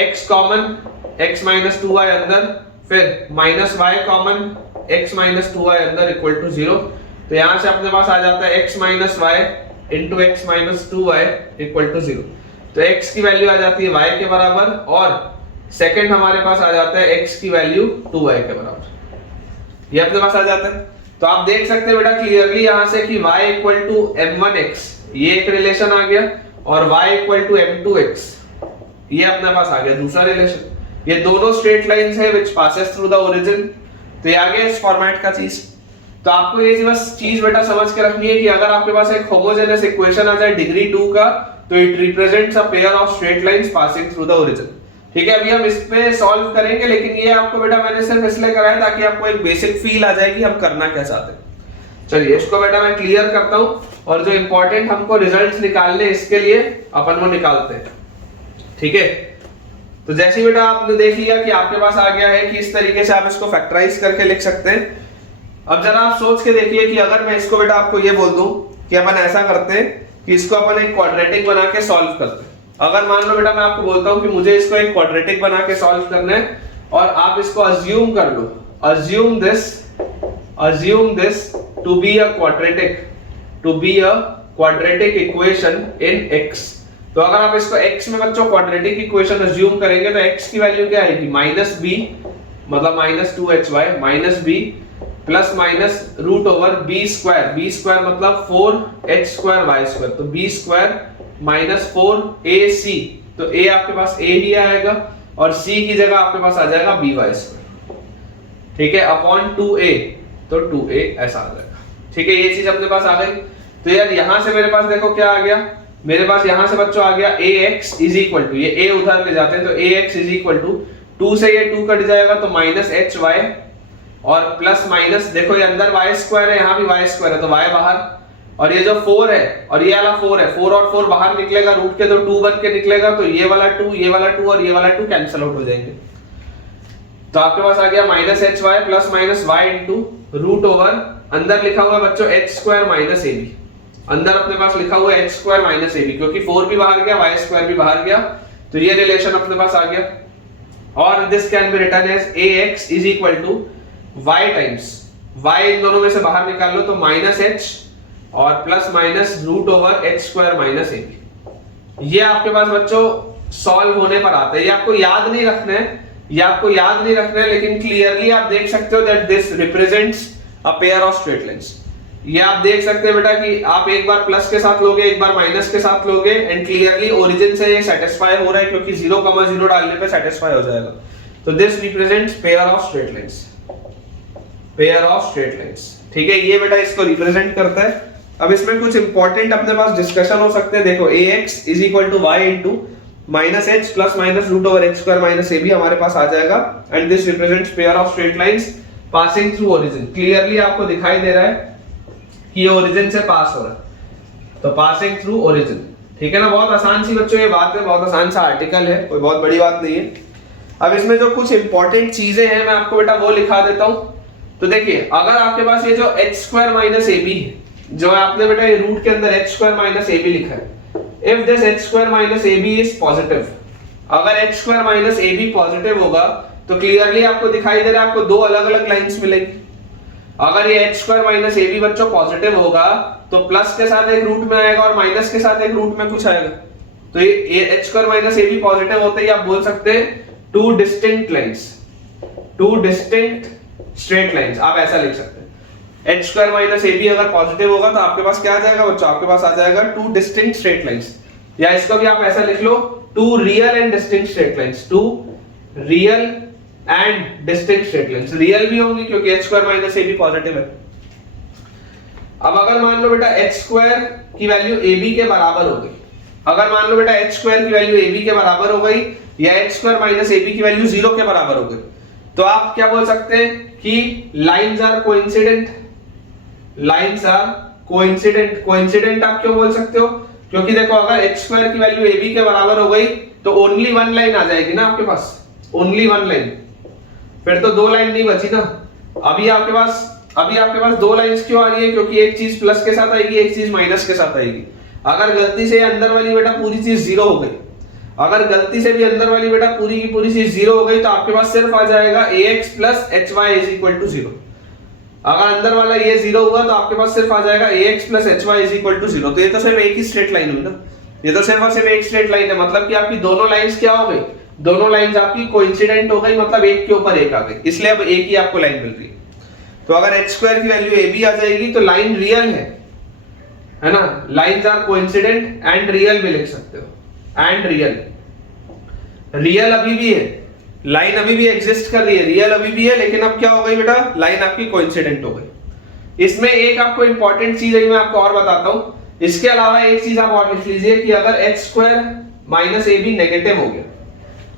x common x minus 2y अंदर, फिर minus y common x minus 2y अंदर इक्वल टू 0। तो यहां से अपने पास आ जाता है x minus y into x minus 2y equal to 0। तो x की वैल्यू आ जाती है y के बराबर, और सेकंड हमारे पास आ जाता है x की वैल्यू 2y के बराबर, ये अपने पास आ जाता है। तो आप देख सकते हैं बेटा क्लियरली यहां से कि y इक्वल टू m1x ये एक रिलेशन आ गया, और y इक्वल टू m2x ये अपने पास आ गया दूसरा रिलेशन। ये दोनों स्ट्रेट लाइंस है which passes through the origin. तो ये आ गया इस फॉर्मेट का चीज। तो आपको ये बस चीज बेटा समझ के रखनी है कि अगर आपके पास एक होमोजेनस इक्वेशन आ जाए डिग्री 2 का, तो it represents a pair of straight lines passing through the origin, ठीक है। अभी हम इस पे सॉल्व करेंगे, लेकिन ये आपको बेटा मैंने सिर्फ इसलिए कराया ताकि आपको एक बेसिक फील आ जाए कि हम करना क्या चाहते हैं। चलिए इसको बेटा मैं क्लियर करता हूं, और जो इंपॉर्टेंट हमको रिजल्ट्स निकालने इसके लिए अपन वो निकालते हैं, ठीक है। तो जैसे ही बेटा आपने देख लिया कि आपके पास आ गया है कि इस तरीके से आप इसको फैक्टराइज करके लिख सकते हैं। अब जरा आप सोच के देखिए कि अगर मैं इसको बेटा आपको ये बोल दूं कि अपन ऐसा करते हैं कि इसको अपन एक क्वाड्रेटिक बना के सॉल्व करते हैं। अगर मान लो बेटा मैं आपको बोलता हूं कि मुझे इसको एक क्वाड्रेटिक बना के सॉल्व करना है, और आप इसको अज्यूम कर लो, assume this to be a quadratic equation in x। तो अगर आप इसको x में बच्चों क्वाड्रेटिक इक्वेशन अज्यूम करेंगे तो x की वैल्यू क्या आएगी, माइनस b मतलब minus 2hy minus b plus minus root over b square मतलब 4h स्क्वायर y स्क्वायर, तो b स्क्वायर माइनस 4ac, तो a आपके पास a ही आएगा, और c की जगह आपके पास आ जाएगा by स्क्वायर, ठीक है, अपॉन 2a, तो 2a ऐसा आ जाएगा, ठीक है। ये चीज अपने पास आ गई। तो यार यहां से मेरे पास देखो क्या आ गया, मेरे पास यहां से बच्चों आ गया ax इज इक्वल टू, ये a उधर ले जाते हैं तो ax इज इक्वल टू 2 से ये 2 कट जाएगा तो माइनस hy, और प्लस माइनस देखो ये अंदर y स्क्वायर है, यहाँ भी y स्क्वायर है तो y बाहर, और ये जो 4 है और ये वाला 4 है, 4 और 4 बाहर निकलेगा रूट के, तो 2 बन के निकलेगा, तो ये वाला 2 और ये वाला 2 कैंसिल आउट हो जाएंगे। तो आपके पास आ गया minus hy plus minus y into root over, अंदर लिखा हुआ है बच्चों h स्क्वायर माइनस ab, अंदर अपने पास लिखा हुआ है h स्क्वायर माइनस ab, क्योंकि 4 भी बाहर गया y स्क्वायर भी बाहर गया, तो ये रिलेशन अपने पास आ गया। और this can be written as ax is equal to y times y, इन दोनों में से बाहर निकाल लो तो माइनस h और plus minus root over h square minus ab। ये आपके पास बच्चों सॉल्व होने पर आता है, ये आपको याद नहीं रखना है, लेकिन क्लियरली आप देख सकते हो that this represents a pair of straight lines. ये आप देख सकते हैं बेटा कि आप एक बार प्लस के साथ लोगे, एक बार माइनस के साथ लोगे, एंड क्लियरली ओरिजिन से ये सेटिस्फाई हो रहा है क्योंकि 0,0 डालने पे सेटिस्फाई हो जाएगा। तो this represents pair of straight lines, ठीक है, ये बेटा इसको रिप्रेजेंट करता है। अब इसमें कुछ इंपॉर्टेंट अपने पास डिस्कशन हो सकते हैं। देखो ax is equal to y into minus h plus minus root over h square minus A b हमारे पास आ जाएगा, and this represents pair of straight lines passing through origin. Clearly आपको दिखाई दे रहा है कि ये ओरिजिन से पास हो रहा है, तो पासिंग थ्रू ओरिजिन। ठीक है ना, बहुत आसान सी बच्चों ये बात है, बहुत आसान सा आर्टिकल है, कोई बहुत बड़ी बात नहीं है। अब इसमें जो कुछ इंपॉर्टेंट चीजें हैं मैं आपको बेटा वो लिखा देता हूं। तो देखिए, अगर आपके पास ये जो एच स्क्वायर माइनस ए बी है, जो आपने बेटा ये रूट के अंदर एच स्क्वायर माइनस ए बी लिखा है, if this H square minus A B is positive, अगर H square minus A B positive होगा तो क्लियरली आपको दिखाई दे रहा है आपको दो अलग अलग लाइंस मिलेंगी। अगर ये एच स्क्वायर माइनस ए बी बच्चों पॉजिटिव होगा तो प्लस के साथ एक रूट में आएगा और माइनस के साथ एक रूट में कुछ आएगा। तो ये h square minus A B positive होते ही आप बोल सकते हैं two distinct lines, two distinct straight lines, आप ऐसा लिख सकते हैं। एच स्क्वायर माइनस ए बी अगर पॉजिटिव होगा तो आपके पास क्या आ जाएगा बच्चों, आपके पास आ जाएगा टू डिस्टिंक्ट स्ट्रेट लाइंस, या इसको भी आप ऐसा लिख लो two real and distinct straight lines, two real and distinct straight lines. Real भी होंगी क्योंकि H square minus A B positive है। अब अगर मान लो बेटा एच स्क्वायर की वैल्यू ए बी के बराबर हो गई, अगर मान लो बेटा एच स्क्वायर की वैल्यू ए बी के बराबर हो गई या एच स्क्वायर माइनस ए बी की वैल्यू 0 के बराबर हो गई, तो आप क्या बोल सकते हैं कि lines are coincident, lines are coincident. Coincident आप क्यों बोल सकते हो, क्योंकि देखो अगर एच स्क्वायर की वैल्यू ए बी के बराबर हो गई तो ओनली वन लाइन आ जाएगी ना आपके पास, ओनली वन लाइन, फिर तो दो लाइन नहीं बची ना। अभी आपके पास दो लाइंस क्यों आ रही है, क्योंकि एक चीज प्लस के साथ आएगी, एक चीज माइनस के साथ आएगी। अगर गलती से अंदर वाली बेटा पूरी चीज 0 हो गई, अगर गलती से भी अंदर वाली बेटा पूरी की पूरी चीज 0 हो गई तो आपके पास सिर्फ आ जाएगा ax plus hy is equal to 0। अगर अंदर वाला ये 0 हुआ तो आपके पास सिर्फ आ जाएगा ax plus hy is equal to 0। तो ये तो सिर्फ एक ही स्ट्रेट लाइन हुई ना, ये तो सिर्फ और सिर्फ एक स्ट्रेट लाइन है, मतलब कि आपकी दोनों लाइंस क्या हो गई, दोनों लाइंस आपकी कोइंसिडेंट हो गई, मतलब एक के ऊपर एक आ गई, इसलिए अब एक ही आपको लाइन मिल रही है। तो अगर h स्क्वायर की वैल्यू ab आ जाएगी तो लाइन रियल है ना, lines are coincident and real भी लिख सकते हो, एंड रियल अभी भी है, लाइन अभी भी एग्जिस्ट कर रही है, रियल अभी भी है, लेकिन अब क्या हो गई बेटा, लाइन आपकी कोइंसिडेंट हो गई। इसमें एक आपको इंपॉर्टेंट चीज है मैं आपको और बताता हूं, इसके अलावा एक चीज आप और लिख लीजिए कि अगर एच स्क्वायर माइनस ए बी नेगेटिव हो गया,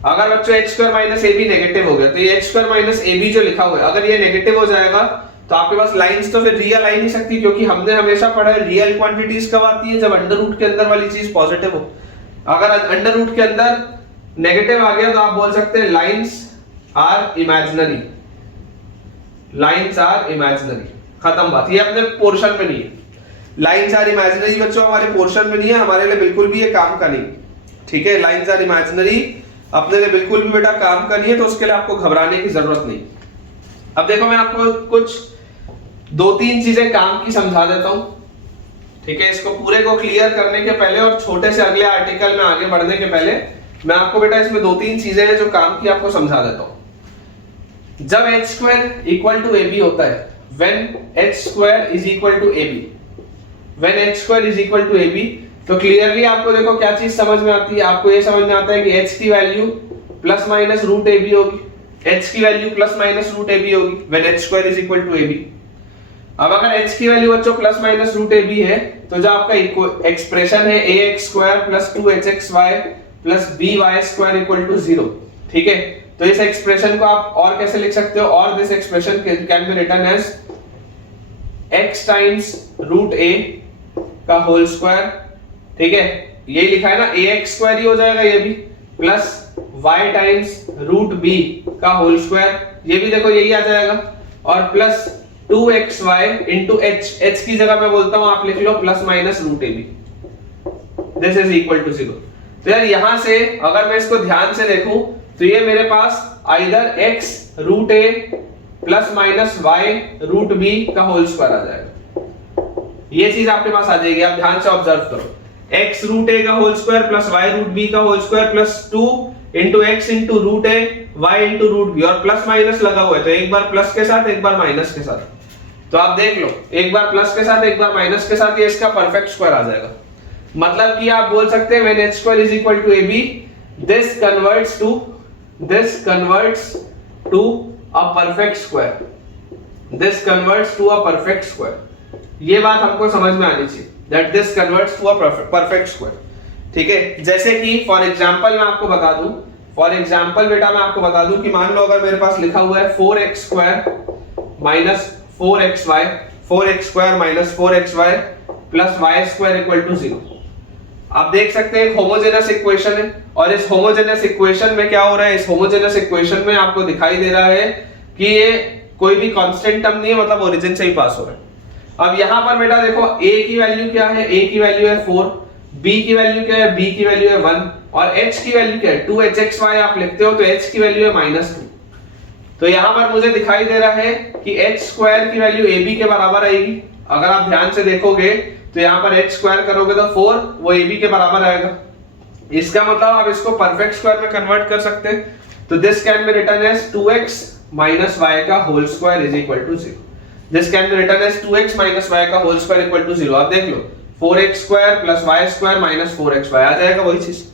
अगर बच्चों एच स्क्वायर माइनस ए बी नेगेटिव हो गया तो ये एच स्क्वायर माइनस ए बी जो लिखा हुआ है अगर ये नेगेटिव हो जाएगा तो आपके पास लाइंस तो फिर रियल आ ही नहीं सकती, क्योंकि हमने हमेशा पढ़ा है रियल क्वांटिटीज कब आती है, जब अंडर रूट के अंदर वाली चीज पॉजिटिव हो। अगर अंडर रूट के अंदर नेगेटिव आ गया तो आप बोल सकते हैं lines are imaginary, lines are imaginary, खत्म बात, ये अपने पोर्शन में नहीं है। लाइंस आर इमेजिनरी बच्चों हमारे पोर्शन में नहीं है, हमारे लिए बिल्कुल भी ये काम का नहीं, ठीक है। लाइंस आर इमेजिनरी अपने लिए बिल्कुल भी बेटा काम का नहीं है, तो उसके लिए आपको घबराने की जरूरत नहीं। अब देखो मैं आपको कुछ दो तीन चीजें काम की समझा देता हूं, ठीक है। इसको पूरे को क्लियर करने के पहले और छोटे से अगले आर्टिकल में आगे बढ़ने के पहले मैं आपको बेटा इसमें दो तीन चीजें हैं जो काम की आपको समझा देता हूं। जब h square equal to ab होता है, when h square is equal to ab, when h square is equal to ab, तो क्लियरली आपको देखो क्या चीज समझ में आती है, आपको ये समझ में आता है कि h की value plus minus root ab होगी, h की value plus minus root ab होगी when h square is equal to ab। अब अगर h की वैल्यू बच्चों प्लस माइनस रूट ab है तो जो आपका एक्सप्रेशन है ax square plus 2hxy plus by square equal to 0, ठीक है। तो इस एक्सप्रेशन को आप और कैसे लिख सकते हो, और this expression can be written as x times root a का होल स्क्वायर, ठीक है। ये लिखा है ना, ax स्क्वायर ही हो जाएगा ये भी, plus y times root b का होल स्क्वायर, ये भी देखो यही आ जाएगा, और प्लस 2xy इंटू h की जगह मैं बोलता हूं आप लिख लो plus minus root ab, this is equal to 0। तो यार यहां से अगर मैं इसको ध्यान से देखूं तो ये मेरे पास either x root a plus minus y root b का होल स्क्वायर आ जाएगा, ये चीज आपके पास आ जाएगी। आप ध्यान से ऑब्जर्व करो, x रूट a का whole square plus y root b का whole square plus 2 into x into root a y into root b, और प्लस माइनस लगा हुआ है तो एक बार प्लस के साथ एक बार माइनस के साथ, तो आप देख लो एक बार प्लस के साथ एक बार माइनस के साथ ये इसका परफेक्ट स्क्वायर आ जाएगा। मतलब कि आप बोल सकते हैं when h square is equal to ab, this converts to a perfect square, this converts to a perfect square. ये बात हमको समझ में आनी चाहिए, that this converts to a perfect square. ठीक है, जैसे कि फॉर एग्जांपल मैं आपको बता दूं, फॉर एग्जांपल बेटा मैं आपको बता दूं कि मान लो अगर मेरे पास लिखा हुआ है 4x square minus 4xy, 4x square minus 4xy plus y square equal to 0। आप देख सकते हैं होमोजेनस इक्वेशन है, और इस होमोजेनस इक्वेशन में क्या हो रहा है, इस होमोजेनस इक्वेशन में आपको दिखाई दे रहा है कि ये कोई भी कांस्टेंट टर्म नहीं है, मतलब ओरिजिन से ही पास हो रहा है। अब यहां पर बेटा देखो a की वैल्यू क्या है, a की वैल्यू है 4, b की वैल्यू क्या है, b की वैल्यू है 1, और h की वैल्यू क्या है 2hxy आप लिखते हो तो h की वैल्यू है -2। तो यहां पर मुझे दिखाई दे रहा है कि h स्क्वायर की वैल्यू ab के बराबर आएगी। अगर आप ध्यान से देखोगे तो यहां पर h स्क्वायर करोगे तो 4 वो ab के बराबर आएगा। इसका मतलब आप इसको परफेक्ट स्क्वायर में कन्वर्ट कर सकते हैं। तो this can be written as 2x minus y का whole square is equal to 0। This can be written as 2x minus y का होल स्क्वायर इक्वल टू 0। आप देख लो 4x square plus y square minus 4xy आ जाएगा वही चीज।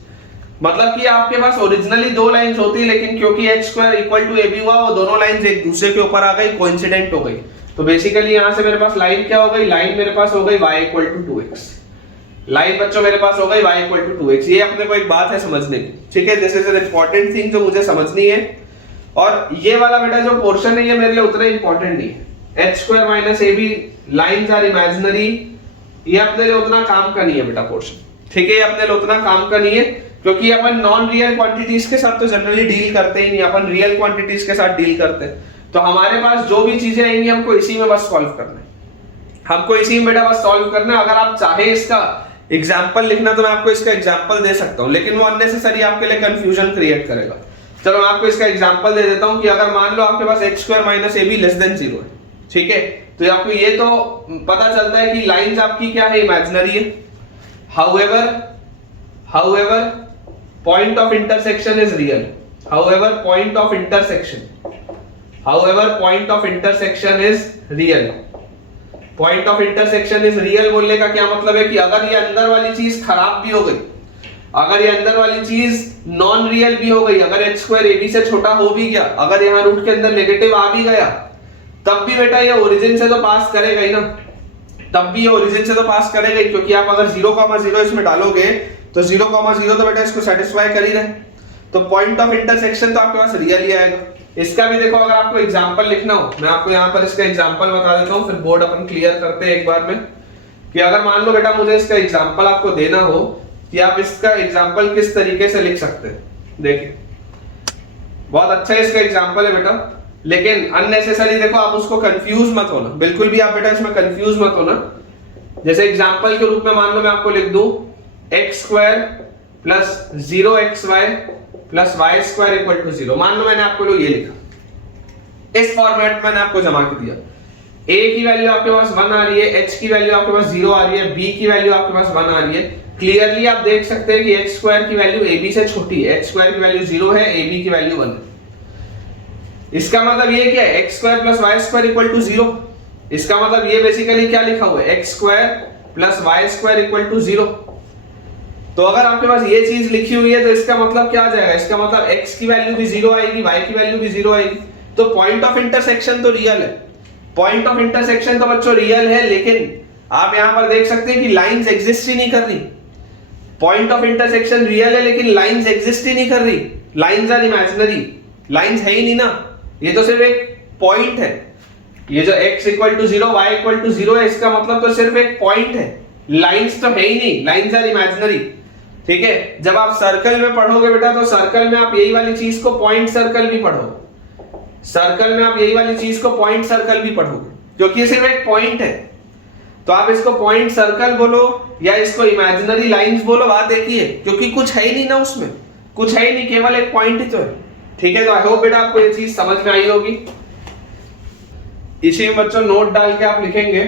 मतलब कि आपके पास ओरिजिनली दो लाइंस होती, लेकिन क्योंकि h square equal to ab हुआ वो दोनों लाइंस एक दूसरे के ऊपर आ गई, कोइंसिडेंट हो गई। तो बेसिकली यहां से मेरे पास लाइन क्या हो गई, लाइन मेरे पास हो गई y equal to 2x। Line बच्चों मेरे पास हो गई y इक्वल टू 2x। ये अपने को एक बात है समझने की, ठीक है, this is an important thing जो मुझे समझनी है। और ये वाला बेटा जो पोर्शन है ये मेरे लिए उतना इंपॉर्टेंट नहीं है। h square minus ab lines are imaginary, ये अपने लिए उतना काम का नहीं है बेटा पोर्शन, ठीक है, ये अपने लिए उतना काम का नहीं है, क्योंकि अपन नॉन रियल क्वांटिटीज के साथ तो जनरली डील करते ही नहीं, अपन रियल क्वांटिटीज के साथ डील करते हैं। तो हमारे पास जो भी चीजें आएंगी हमको इसी में बस सॉल्व करना है, हमको इसी में बेटा बस सॉल्व करना है। अगर आप चाहे इसका एग्जाम्पल लिखना तो मैं आपको इसका एग्जाम्पल दे सकता हूं, लेकिन वो अननेसेसरी आपके लिए कंफ्यूजन क्रिएट करेगा। चलो मैं आपको इसका एग्जांपल दे देता हूं कि अगर मान लो आपके पास x square minus ab less than 0 है, ठीक है, तो आपको ये तो पता चलता है कि लाइंस आपकी क्या है, इमेजिनरी है। However point of intersection is real. However point of intersection is real. Point of intersection is real बोलने का क्या मतलब है कि अगर ये अंदर वाली चीज खराब भी हो गई, अगर ये अंदर वाली चीज नॉन रियल भी हो गई, अगर h स्क्वायर ab से छोटा हो भी गया, अगर यहाँ रूट के अंदर नेगेटिव आ भी गया, तब भी बेटा ये ओरिजिन से तो पास करेगा ही ना, तब भी ये ओरिजिन से तो पास करेगा ही, क्योंकि आप अगर 0,0 इसमें डालोगे तो 0,0 तो बेटा इसको सेटिस्फाई कर ही रहे। तो पॉइंट ऑफ इंटरसेक्शन तो आपके पास रियल ही आएगा। इसका भी देखो अगर आपको एग्जांपल लिखना हो, मैं आपको यहाँ पर इसका एग्जांपल बता देता हूँ, फिर बोर्ड अपन क्लियर करते हैं एक बार में। कि अगर मान लो बेटा मुझे इसका एग्जांपल आपको देना हो कि आप इसका एग्जांपल किस तरीके से लिख सकते हैं, देखिए बहुत अच्छा इसका एग्जांपल है बेटा, लेकिन अननेसेसरी देखो आप उसको कंफ्यूज मत होना, बिल्कुल भी आप बेटा इसमें कंफ्यूज मत होना। जैसे एग्जांपल के रूप में मान लो मैं आपको लिख दूं x square plus 0xy plus y square equal to 0। मान लो मैंने आपको ये लिखा, इस फॉर्मेट मैंने आपको जमा कर दिया। a की वैल्यू आपके पास 1 आ रही है, h की वैल्यू आपके पास 0 आ रही है, b की वैल्यू आपके पास 1 आ रही है। क्लियरली आप देख सकते हैं कि h स्क्वायर की वैल्यू ab से छोटी है, h स्क्वायर की वैल्यू 0 है, ab की वैल्यू 1 है। इसका मतलब ये क्या है, x square plus y square equal to 0। इसका मतलब ये बेसिकली क्या लिखा हुआ है, x square plus y square equal to 0। तो अगर आपके पास ये चीज लिखी हुई है तो इसका मतलब क्या आ जाएगा, इसका मतलब x की वैल्यू भी 0 आएगी, y की वैल्यू भी 0 आएगी। तो पॉइंट ऑफ इंटरसेक्शन तो रियल है, पॉइंट ऑफ इंटरसेक्शन तो बच्चों रियल है, लेकिन आप यहां पर देख सकते हैं कि लाइंस एग्जिस्ट ही नहीं कर रही। पॉइंट ऑफ इंटरसेक्शन रियल है लेकिन लाइंस एग्जिस्ट ही नहीं कर रही, लाइंस आर इमेजिनरी, लाइंस है ही नहीं ना, ये तो सिर्फ एक पॉइंट है। ये जो x equal to 0 y equal to 0 है, इसका मतलब तो सिर्फ एक पॉइंट है, लाइंस तो है ही नहीं, लाइंस आर इमेजिनरी। ठीक है, जब आप सर्कल में पढ़ोगे बेटा तो सर्कल में आप यही वाली चीज को पॉइंट सर्कल भी पढ़ोगे, सर्कल में आप यही वाली चीज को पॉइंट सर्कल भी पढ़ोगे, क्योंकि ये सिर्फ एक पॉइंट है। तो आप इसको पॉइंट सर्कल बोलो या इसको इमेजिनरी लाइंस बोलो, बात एक ही है, क्योंकि कुछ है ही नहीं ना, उसमें कुछ है ही नहीं, केवल एक पॉइंट ही तो है। ठीक है, तो आई होप बेटा आपको ये चीज समझ में आई होगी। इसी में बच्चों नोट डाल के आप लिखेंगे,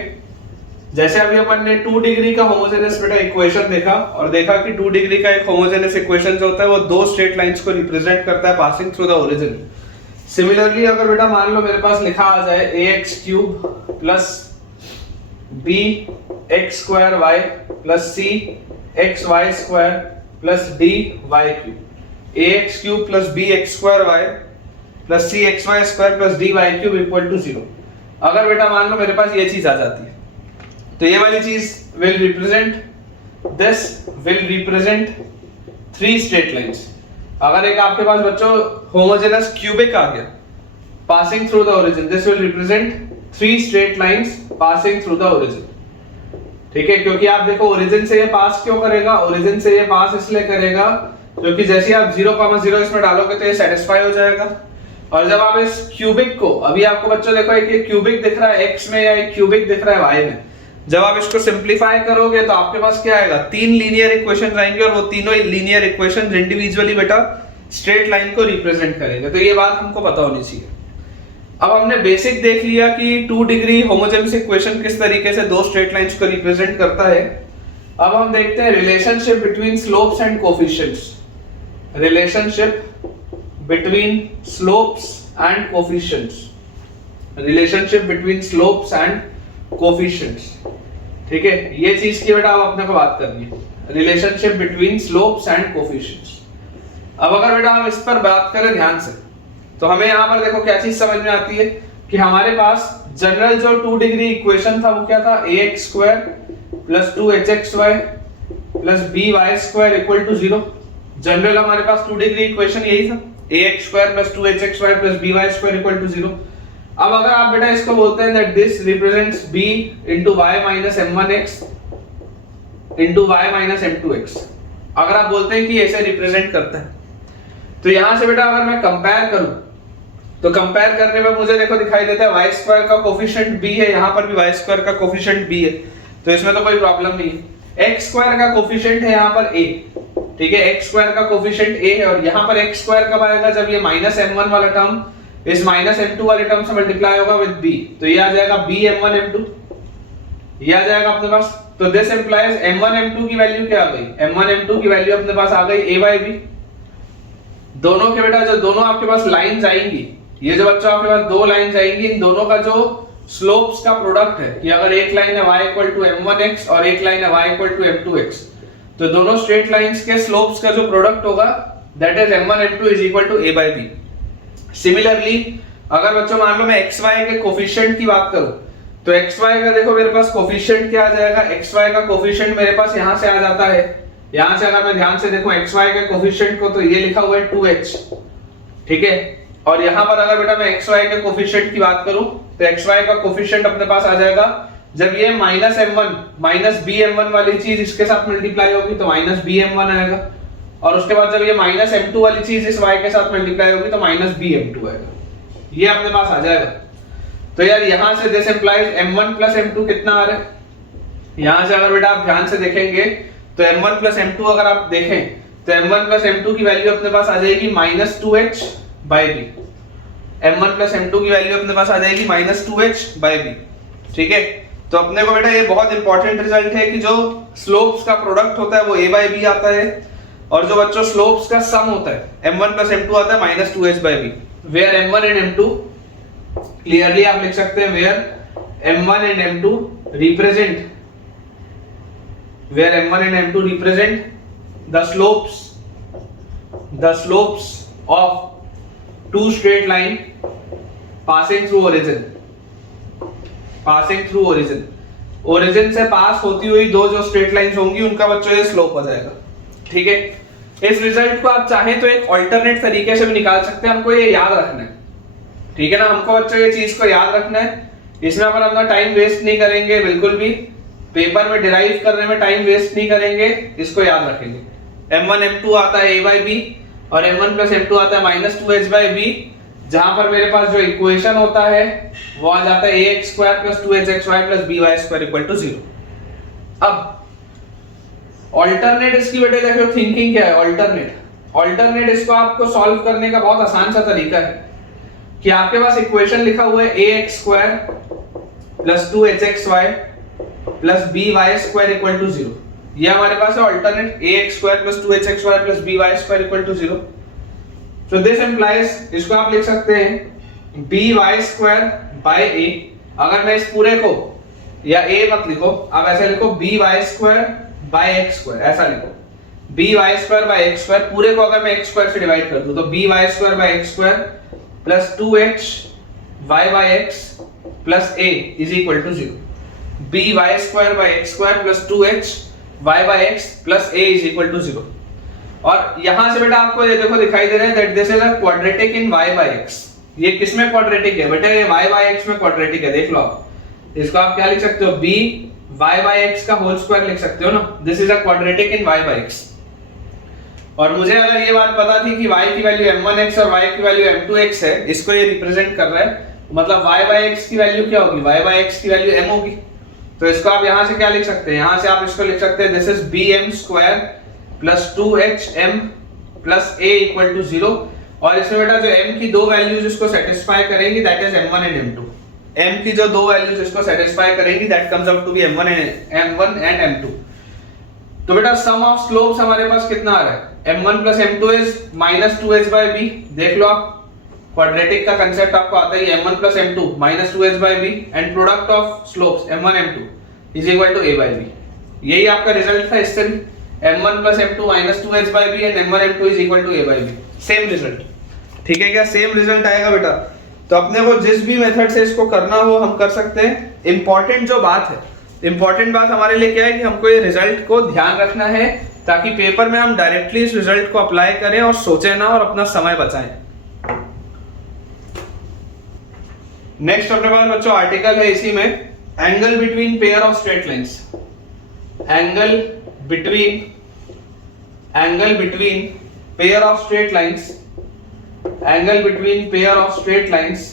जैसे अभी अपन ने 2 डिग्री का होमोजेनस बेटा इक्वेशन देखा और देखा कि 2 डिग्री का एक होमोजेनस इक्वेशन जो होता है वो दो स्ट्रेट लाइंस को रिप्रेजेंट करता है passing through the origin. Similarly अगर बेटा मान लो मेरे पास लिखा आ जाए ax cube plus b x square y plus c x y square plus d y cube, ax cube plus b x square y plus c x y square plus d y cube equal to 0। अगर बेटा मान लो मेरे पास ये चीज आ जाती है, तो ये वाली चीज will represent, this will represent 3 straight lines. अगर एक आपके पास बच्चों होमोजेनस क्यूबिक आ गया passing through the origin, this will represent 3 straight lines passing through the origin। ठीक है, क्योंकि आप देखो ओरिजिन से ये पास क्यों करेगा, ओरिजिन से ये पास इसलिए करेगा क्योंकि जैसे आप 0,0 इसमें डालोगे तो ये सेटिस्फाई हो जाएगा। और जब आप इस क्यूबिक को, अभी आपको बच्चों देखो एक क्यूबिक दिख रहा है x में या एक क्यूबिक दिख रहा है y में, जब आप इसको सिंप्लीफाई करोगे तो आपके पास क्या आएगा, 3 लीनियर इक्वेशन आएंगे और वो तीनों लीनियर इक्वेशन इंडिविजुअली बेटा स्ट्रेट लाइन को रिप्रेजेंट करेंगे। तो ये बात हमको पता होनी चाहिए। अब हमने बेसिक देख लिया कि 2 डिग्री होमोजेनस इक्वेशन किस तरीके से 2 स्ट्रेट लाइंस को रिप्रेजेंट करता है। अब हम देखते हैं relationship between slopes and coefficients. Relationship between slopes and coefficients, relationship between slopes and coefficients. ठीक है, ये चीज की बेटा अब अपने को बात करनी है, relationship between slopes and coefficients. अब अगर बेटा हम इस पर बात करें ध्यान से, तो हमें यहाँ पर देखो क्या चीज समझ में आती है कि हमारे पास जनरल जो 2 डिग्री इक्वेशन था वो क्या था, ax² plus 2hxy plus by² equal to 0। General हमारे पास 2 डिग्री इक्वेशन यही था, ax² plus 2hxy plus by² equal to 0। अब अगर आप बेटा इसको बोलते हैं that this represents b into y minus m1x into y minus m2x, अगर आप बोलते हैं कि ऐसे रिप्रेजेंट करता है, तो यहां से बेटा अगर मैं कंपेयर करूं तो कंपेयर करने में मुझे देखो दिखाई देता है y² का कोफिशिएंट b है, यहां पर भी y² का कोफिशिएंट b है, तो इसमें तो कोई प्रॉब्लम नहीं है। x² का कोफिशिएंट है यहां पर a, ठीक है, x² का कोफिशिएंट a है, और यहां पर x² कब आएगा, जब ये -m1 वाला टर्म इस -m2 वाले टर्म से मल्टीप्लाई होगा विद b, तो ये आ जाएगा b m1 m2, ये आ जाएगा अपने पास। तो दिस इंप्लाइज m1 m2 की वैल्यू क्या आ गई, m1 m2 की वैल्यू अपने पास आ गई a/b। दोनों के बेटा जो दोनों आपके पास लाइंस आएंगी, ये जो बच्चों आपके पास 2 लाइंस आएंगी, इन दोनों का जो स्लोप्स का प्रोडक्ट है, कि अगर एक लाइन है y इक्वल टू m1x और एक लाइन है y इक्वल टू m2x, तो दोनों स्ट्रेट लाइंस के स्लोप्स का जो प्रोडक्ट होगा that is m1 m2 is equal to a/b। Similarly अगर बच्चों मान लो मैं xy के कोफिशिएंट की बात करूं, तो xy का देखो मेरे पास कोफिशिएंट क्या आ जाएगा, xy का कोफिशिएंट मेरे पास यहां से आ जाता है, यहां से अगर मैं ध्यान से देखूं xy के कोफिशिएंट को, तो ये लिखा हुआ है 2h, ठीक है। और यहां पर अगर बेटा मैं xy के कोफिशिएंट की बात करूं, तो xy का कोफिशिएंट अपने पास आ जाएगा जब ये -m1 -bm1 वाली चीज इसके साथ मल्टीप्लाई होगी तो -bm1 आएगा, और उसके बाद जब ये -m2 वाली चीज इस y के साथ मल्टीप्लाई होगी तो -bm2 आएगा, ये अपने पास आ जाएगा। तो यार यहां से दिस इंप्लाइज m1 + m2 कितना आ रहा है, यहां से अगर बेटा आप ध्यान से देखेंगे तो m1 + m2 अगर आप देखें तो m1 + m2 की वैल्यू अपने पास आ जाएगी -2h/b, m1 + m2 की वैल्यू अपने पास आ जाएगी -2h/b, ठीक है। तो अपने को बेटा ये बहुत इंपॉर्टेंट रिजल्ट है कि जो स्लोप्स का प्रोडक्ट होता है वो a/b आता है, और जो बच्चों स्लोप्स का सम होता है m1 + m2 आता है -2h/b, where m1 and m2 clearly आप लिख सकते हैं where m1 and m2 represent, where m1 and m2 represent the slopes of 2 straight line passing through origin, origin से पास होती हुई 2 जो स्ट्रेट लाइंस होंगी उनका बच्चों ये स्लोप हो जाएगा, ठीक है। इस रिजल्ट को आप चाहें तो एक अल्टरनेट तरीके से भी निकाल सकते हैं, हमको ये याद रखना है, ठीक है ना, हमको बच्चों ये चीज को याद रखना है, इसमें अपन अपना टाइम वेस्ट नहीं करेंगे, बिल्कुल भी पेपर में डिराइव करने में टाइम वेस्ट नहीं करेंगे, इसको याद रखेंगे। m1 m2 आता है a/b और m1 + m2 आता है -2h/b, जहां पर मेरे पास जो इक्वेशन होता है वो आ जाता है ax² + 2hxy + by² equal to 0। अब अल्टरनेट इसकी बेटे देखो थिंकिंग क्या है, अल्टरनेट इसको आपको सॉल्व करने का बहुत आसान सा तरीका है कि आपके पास इक्वेशन लिखा हुआ है ax² + 2hxy plus by² equal to 0, ये हमारे पास है alternate ax² + 2hxy + by² equal to 0। So this implies, इसको आप लिख सकते हैं by² a, अगर मैं इस पूरे को, या a मत लिखो, आप ऐसे लिखो by² x², ऐसा लिखो by² x², पूरे को अगर मैं x² से डिवाइड कर दूं तो by² x² + 2h y/x plus a is equal to 0, b y square by x square plus 2h y by x plus a is equal to 0। और यहां से बेटा आपको ये देखो दिखाई दे रहा है that this is a quadratic in y by x. ये किस में क्वाड्रेटिक है बेटा? ये y बाई एक्स में क्वाड्रेटिक है। देख लो आप इसको, आप क्या लिख सकते हो? b y बाई एक्स का होल स्क्वायर लिख सकते हो ना। This is a quadratic in y by x. और मुझे अगर ये बात पता थी कि y की वैल्यू m1x और y की वैल्यू m2x है, इसको ये रिप्रेजेंट कर रहा है, मतलब y बाई एक्स की वैल्यू क्या होगी? y बाई एक्स की वैल्यू m होगी। तो इसको आप यहां से क्या लिख सकते हैं? यहां से आप इसको लिख सकते हैं this is bm square plus 2hm plus a equal to 0। और इसमें बेटा जो m की दो वैल्यूज इसको सेटिस्फाई करेंगी that is m1 and m2। m की जो दो वैल्यूज इसको सेटिस्फाई करेंगी that comes out to be m1 and m2। तो बेटा सम ऑफ स्लोप्स हमारे पास कितना आ रहा है? m1 plus m2 is minus 2h by b। देख लो आप, क्वाड्रेटिक का कंसेप्ट आपको आता है, m1 plus m2 minus 2h by b and product of slopes m1 m2 is equal to a by b। यही आपका रिजल्ट था इससे भी, m1 plus m2 minus 2h by b and m1 m2 is equal to a by b। Same result, ठीक है क्या? Same result आएगा बेटा। तो अपने को जिस भी मेथड से इसको करना हो हम कर सकते हैं। इंपॉर्टेंट जो बात है, इंपॉर्टेंट बात हमारे लिए क्या है कि हमको ये रिजल्ट को ध्यान रखना है ताकि पेपर में हम डायरेक्टली इस रिजल्ट को अप्लाई करें और सोचें ना और अपना समय बचाएं। नेक्स्ट अपने पास बच्चों आर्टिकल है इसी में, angle between pair of straight lines. Angle between pair of straight lines, angle between pair of straight lines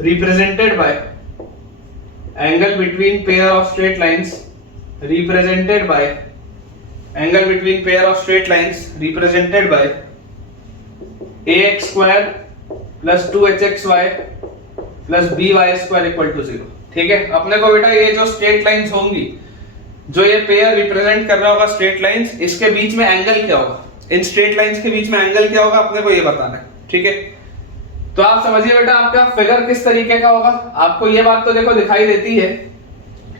represented by, angle between pair of straight lines represented by, angle between pair of straight lines represented by ax square plus 2hxy plus by square equal to 0। ठीक है, अपने को बेटा ये जो straight lines होंगी, जो ये पेयर रिप्रेजेंट कर रहा होगा स्ट्रेट लाइंस, इसके बीच में एंगल क्या होगा? इन स्ट्रेट लाइंस के बीच में एंगल क्या होगा अपने को ये बताना है। ठीक है, तो आप समझिए बेटा आपका फिगर किस तरीके का होगा। आपको ये बात तो देखो दिखाई देती है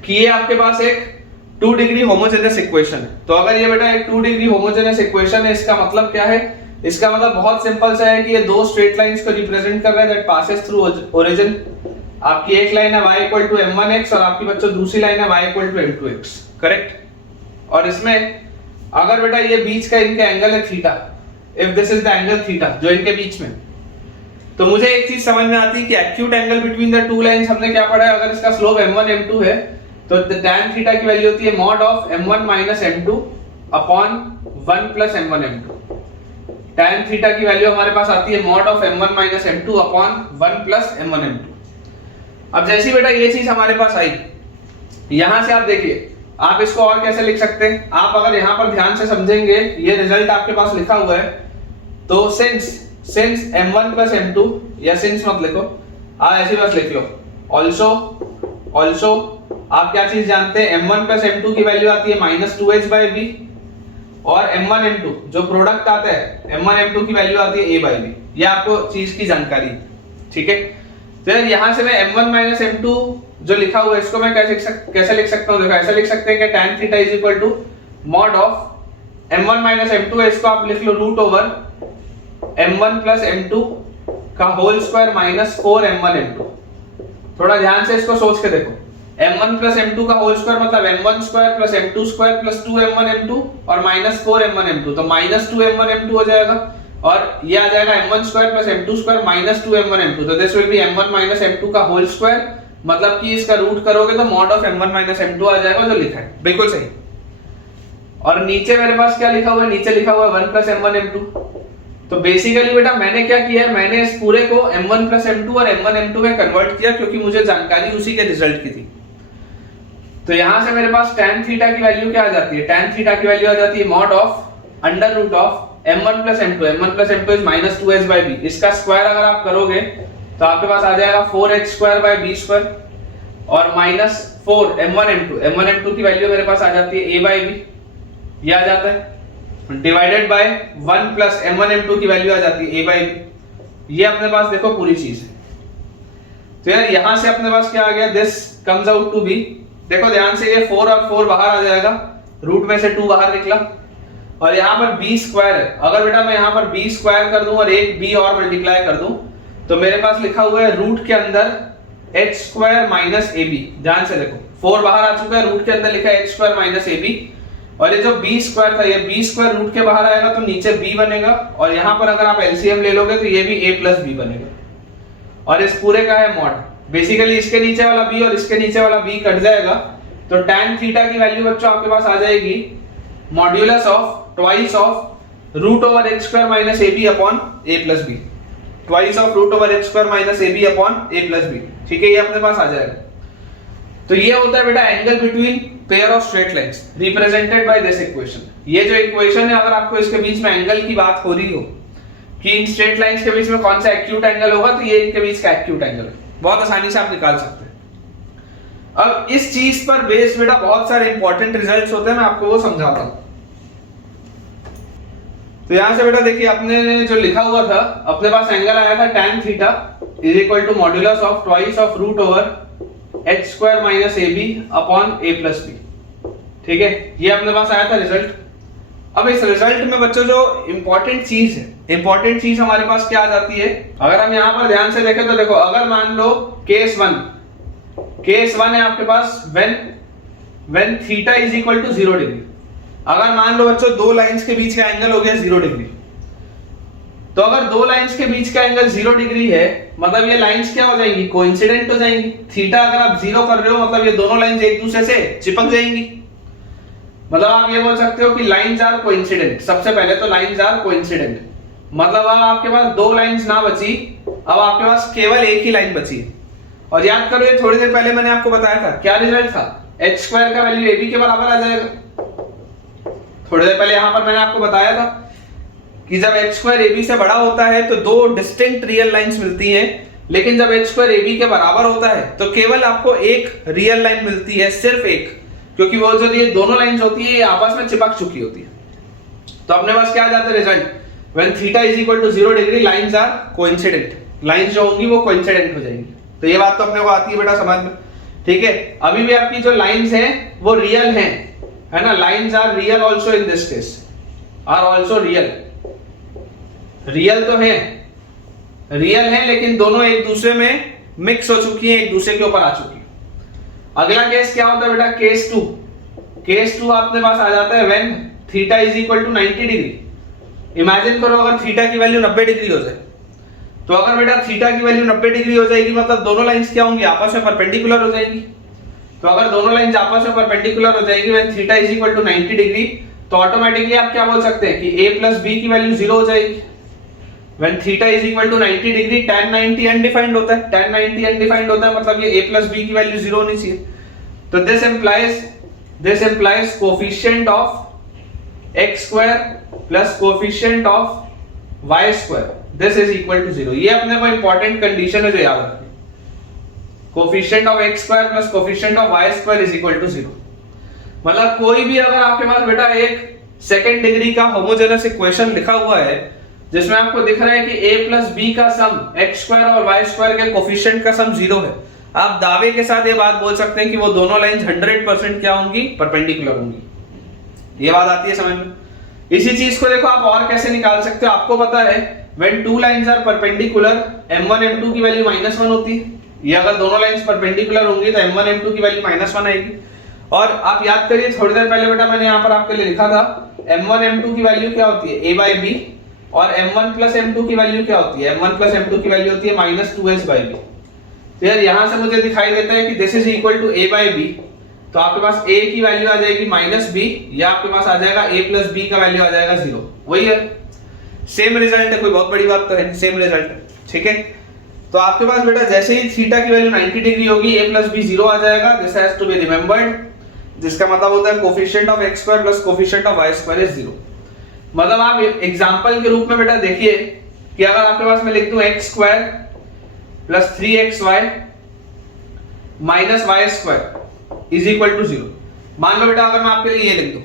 कि ये आपके पास एक 2 डिग्री होमोजेनस इक्वेशन है। तो अगर ये बेटा एक 2 डिग्री होमोजेनस इक्वेशन है, इसका मतलब क्या है? इसका मतलब बहुत सिंपल सा है कि ये दो स्ट्रेट लाइंस को रिप्रेजेंट कर रहा है दैट पासेस थ्रू ओरिजिन। आपकी एक लाइन है y इक्वल टू m1x और आपकी बच्चों दूसरी लाइन है y equal to m2x, correct? और इसमें अगर बेटा ये बीच का इनका एंगल है theta, if this is the angle theta जो इनके बीच में, तो मुझे एक चीज समझ में आती है कि acute angle between the two lines हमने क्या पढ़ा है? अगर इसका स्लोप m1 m2 है तो tan थीटा की वैल्यू होती है mod of m1 minus m2 upon 1 plus m1 m2। tan theta की वैल्यू हमारे पास आती है mod of m1 minus m2 upon 1 plus m1 m2। अब जैसी बेटा ये चीज हमारे पास आई, यहां से आप देखिए आप इसको और कैसे लिख सकते हैं? आप अगर यहां पर ध्यान से समझेंगे, ये रिजल्ट आपके पास लिखा हुआ है, तो सिंस m1 प्लस m2, या सिंस मत लिखो, आप ऐसे बस लिख लो ऑल्सो आप क्या चीज जानते हैं? m1 प्लस m2 की वैल्यू आती है माइनस 2h बाई b, और m1 m2 जो प्रोडक्ट आता है m1 m2 की वैल्यू आती है a बाई b। ये आपको चीज की जानकारी, ठीक है? तो यार यहां से मैं m1 माइनस m2 जो लिखा हुआ है इसको मैं कैसे लिख सकता हूं? देखो ऐसा लिख सकते हैं कि tan theta is equal to mod of m1 minus m2 है, इसको आप लिख लो root over m1 plus m2 का whole square minus 4 m1 m2। थोड़ा ध्यान से इसको सोच के देखो, m1 प्लस m2 का होल स्क्वायर मतलब m1 square plus m2 square plus 2 m1 m2 और माइनस 4 m1 m2, तो माइनस 2 m1 m2 हो जाएगा, और ये आ जाएगा m1 square plus m2 square minus 2 m1 m2। तो this will be m1 minus m2 का होल स्क्वायर, मतलब कि इसका रूट करोगे तो mod of m1 minus m2 आ जाएगा जो लिखा है, बिल्कुल सही। और नीचे मेरे पास क्या लिखा हुआ है? नीचे लिखा हुआ है 1 प्लस m1 m2। तो बेसिकली बेटा मैंने क्या किया है? मैंने इस पूरे को m1 प्लस m2 और m1 m2 में कन्वर्ट किया क्योंकि मुझे जानकारी उसी के रिजल्ट की थी। तो यहां से मेरे पास tan थीटा की वैल्यू क्या आ जाती है? tan थीटा की वैल्यू आ जाती है mod of under root of m1 plus m2। m1 plus m2 is minus 2h by b। इसका स्क्वायर अगर आप करोगे तो आपके पास आ जाएगा 4h square by b square और minus 4 m1 m2। m1 m2 की वैल्यू मेरे पास आ जाती है a बाई b, ये आ जाता है divided by 1 plus m1 m2 की वैल्यू आ जाती है a बाई b। ये अपने पास देखो पूरी चीज है। तो यार यहां से अपने पास क्या आ गया? This comes out to be, देखो ध्यान से, ये 4 और 4 बाहर आ जाएगा, रूट में से 2 बाहर निकला, और यहाँ पर b स्क्वायर है। अगर बेटा मैं यहाँ पर b स्क्वायर कर दूं और एक b और मल्टीप्लाई कर दूं तो मेरे पास लिखा हुआ है रूट के अंदर एच स्क्वायर माइनस ए बी। ध्यान से देखो 4 बाहर आ चुका है, रूट के अंदर लिखा है एच स्क्वायर माइनस ए बी, और ये जो बी स्क्वायर था ये बी स्क्वायर रूट के बाहर आएगा तो नीचे बी बनेगा, और यहां पर अगर आप एलसीएम ले लोगे तो ये भी a प्लस बी बनेगा, और इस पूरे का है मॉड। बेसिकली इसके नीचे वाला b और इसके नीचे वाला b कट जाएगा, तो tan थीटा की वैल्यू बच्चों आपके पास आ जाएगी modulus of twice of root over h square minus A b upon a plus b, twice of root over h square minus A b upon a plus b. ठीक है, ये अपने पास आ जाएगा। तो ये होता है बेटा angle between pair of straight lines represented by this equation. ये जो इक्वेशन है, अगर आपको इसके बीच में एंगल की बात हो रही हो कि इन स्ट्रेट लाइंस के बीच में कौन सा एक्यूट एंगल होगा, तो ये इनके बीच का एक्यूट एंगल है, बहुत आसानी से आप निकाल सकते हैं। अब इस चीज पर बेस्ड बेटा बहुत सारे इंपॉर्टेंट रिजल्ट्स होते हैं, मैं आपको वो समझाता हूं। तो यहां से बेटा देखिए अपने जो लिखा हुआ था, अपने पास एंगल आया था tan theta is equal to modulus of twice of root over h square minus A b upon a plus b. ठीक है, ये अपने पास आया था रिजल्ट। अब इस रिजल्ट में बच्चों जो इंपॉर्टेंट चीज है, इंपॉर्टेंट चीज हमारे पास क्या आ जाती है, अगर हम यहां पर ध्यान से देखें तो देखो, अगर मान लो केस वन है आपके पास when theta is equal to 0 degree. अगर मान लो बच्चों दो लाइंस के बीच का एंगल हो गया 0 डिग्री, तो अगर दो लाइंस के बीच का एंगल 0 डिग्री है, मतलब ये लाइंस क्या हो जाएंगी, कोइंसिडेंट हो जाएंगी। थीटा अगर आप 0 कर रहे हो मतलब ये दोनों लाइंस एक दूसरे से चिपक जाएंगी, मतलब आप ये बोल सकते हो कि लाइंस आर कोइंसिडेंट। सबसे पहले तो लाइंस आर कोइंसिडेंट, मतलब अब आपके पास दो लाइंस ना बची, अब आपके पास केवल एक ही लाइन बची है। और याद करो ये थोड़ी देर पहले मैंने आपको बताया था, क्या रिजल्ट था, एच स्क्वायर का वैल्यू ए बी के बराबर आ जाएगा। थोड़ी देर पहले यहां पर मैंने आपको बताया था कि जब एच स्क्वायर ए बी से बड़ा होता है तो दो डिस्टिंक्ट रियल लाइंस मिलती हैं, लेकिन जब एच स्क्वायर ए बी के बराबर होता है तो केवल आपको एक रियल लाइन मिलती है, सिर्फ एक, क्योंकि वो जो ये दोनों लाइंस होती है ये आपस में चिपक चुकी होती है। तो अपने पास क्या आ जाता है result, when theta is equal to 0 degree lines are coincident, lines जो होंगी वो कोइंसिडेंट हो जाएंगी। तो ये बात तो अपने को आती है बेटा समझ में। ठीक है, अभी भी आपकी जो लाइंस हैं वो रियल हैं, है ना, lines are real also in this case, are also real, real तो है, रियल है, लेकिन दोनों एक दूसरे में मिक्स हो चुकी हैं, एक दूसरे के ऊपर आ चुकी है। अगला केस क्या होता है बेटा, केस 2। केस 2 आपके पास आ जाता है when theta is equal to 90 degree. Imagine करो अगर थीटा की वैल्यू 90 डिग्री हो जाए, तो अगर बेटा थीटा की वैल्यू 90 डिग्री हो जाएगी मतलब दोनों लाइंस क्या होंगी, आपस में परपेंडिकुलर हो जाएंगी। तो अगर दोनों लाइंस आपस में परपेंडिकुलर हो जाएगी when theta is equal to 90 degree, तो ऑटोमेटिकली आप क्या बोल सकते हैं कि a प्लस b की वैल्यू 0 हो जाएगी। When theta is equal to 90 degree tan 90 undefined होता है, tan 90 अनडिफाइंड होता है, मतलब ये a प्लस b की वैल्यू 0 होनी चाहिए। तो this implies coefficient of x square plus coefficient of y square, this is equal to 0। ये अपने को इंपॉर्टेंट कंडीशन है जो याद रखनी, coefficient of x square plus coefficient of y square is equal to 0। मतलब कोई भी अगर आपके पास बेटा एक सेकंड डिग्री का होमोजेनस इक्वेशन लिखा हुआ है जिसमें आपको दिख रहा है कि a प्लस b का सम x स्क्वायर और y स्क्वायर के कोफिशिएंट का सम 0 है, आप दावे के साथ ये बात बोल सकते हैं कि वो दोनों लाइंस 100% क्या होंगी, परपेंडिकुलर होंगी। ये बात आती है समझ में। इसी चीज को देखो आप और कैसे निकाल सकते हो, आपको पता है when two lines are perpendicular m1 m2 की वैल्यू -1 होती है। ये अगर दोनों लाइंस परपेंडिकुलर होंगी तो m1 m2 की वैल्यू -1 आएगी। और आप याद करिए थोड़ी देर पहले बेटा मैंने यहाँ पर आपके लिए लिखा था m1 m2 की वैल्यू क्या होती है, a by b, और m1 प्लस m2 की वैल्यू क्या होती है, m1 प्लस m2 की वैल्यू होती है -2s by b। तो यार यहां से मुझे दिखाई देता है कि this is equal to a by b, तो आपके पास a की वैल्यू आ जाएगी -b, या आपके पास आ जाएगा a प्लस b का वैल्यू आ जाएगा 0। वही है, सेम रिजल्ट है, कोई बहुत बड़ी बात तो है नहीं, सेम रिजल्ट है। ठीक है, तो आपके पास बेटा जैसे ही थीटा की वैल्यू 90 डिग्री होगी a प्लस b 0 आ जाएगा, this has to be remembered, जिसका मतलब होता है coefficient of x square plus coefficient of y square is 0। मतलब आप एग्जांपल के रूप में बेटा देखिए कि अगर आपके पास मैं लिख दूं x square plus 3xy minus y square is equal to 0। मान लो बेटा अगर मैं आपके लिए ये लिख दूं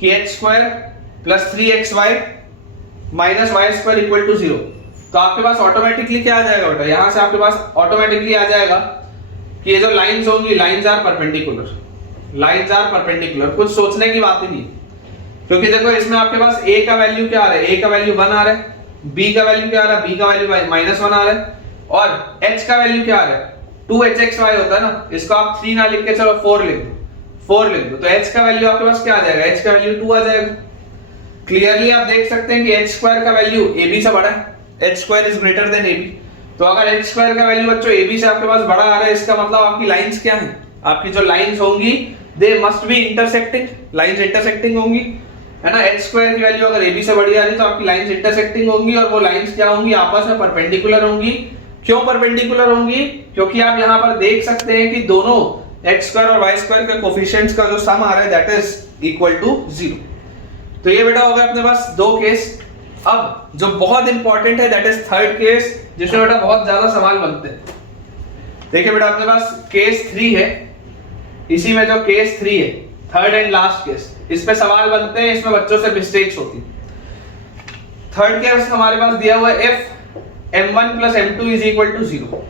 कि h square plus 3xy minus y square equal to 0, तो आपके पास ऑटोमेटिकली क्या आ जाएगा बेटा, यहां से आपके पास ऑटोमेटिकली आ जाएगा कि ये जो लाइंस होंगी lines are perpendicular, lines are perpendicular. कुछ सोचने की बात ही नहीं, क्योंकि देखो इसमें आपके पास a का वैल्यू क्या आ रहा है, a का वैल्यू 1 आ रहा है, b का वैल्यू क्या आ रहा है, b का वैल्यू -1 आ रहा है, और h का वैल्यू क्या आ रहा है, 2hxy होता है ना, इसको आप 3 ना लिख के चलो 4 लिख दो, 4 लिख दो, तो h का वैल्यू आपके पास क्या आ जाएगा, h का वैल्यू 2 आ जाएगा। क्लियरली आप देख सकते हैं कि h स्क्वायर का वैल्यू ab से बड़ा है, h square is greater than ab। तो अगर h स्क्वायर का वैल्यू बच्चों ab से आपके पास बड़ा आ रहा है, इसका मतलब आपकी लाइंस क्या हैं, आपकी जो लाइंस होंगी they must be intersecting, lines intersecting होंगी, है ना। h स्क्वायर की वैल्यू अगर ab से बड़ी आ रही है तो आपकी लाइंस इंटरसेक्टिंग होंगी, और वो लाइंस क्या होंगी, आपस में परपेंडिकुलर होंगी। क्यों परपेंडिकुलर होंगी, क्योंकि आप यहां पर देख सकते हैं कि दोनों x स्क्वायर और y स्क्वायर के कोफिशिएंट्स का जो सम आ रहा है दैट इज इक्वल टू 0। तो ये बेटा हो गया अपने पास दो केस। अब जो बहुत इंपॉर्टेंट है दैट इज थर्ड केस, जिसमें बेटा बहुत ज्यादा सवाल बनते हैं। देखिए बेटा अपने पास केस 3 है, इसी में जो केस 3 है थर्ड एंड लास्ट केस, इस पे सवाल बनते हैं, इसमें बच्चों से मिस्टेक्स होती है। थर्ड केस हमारे पास दिया हुआ है if m1 plus m2 is equal to 0,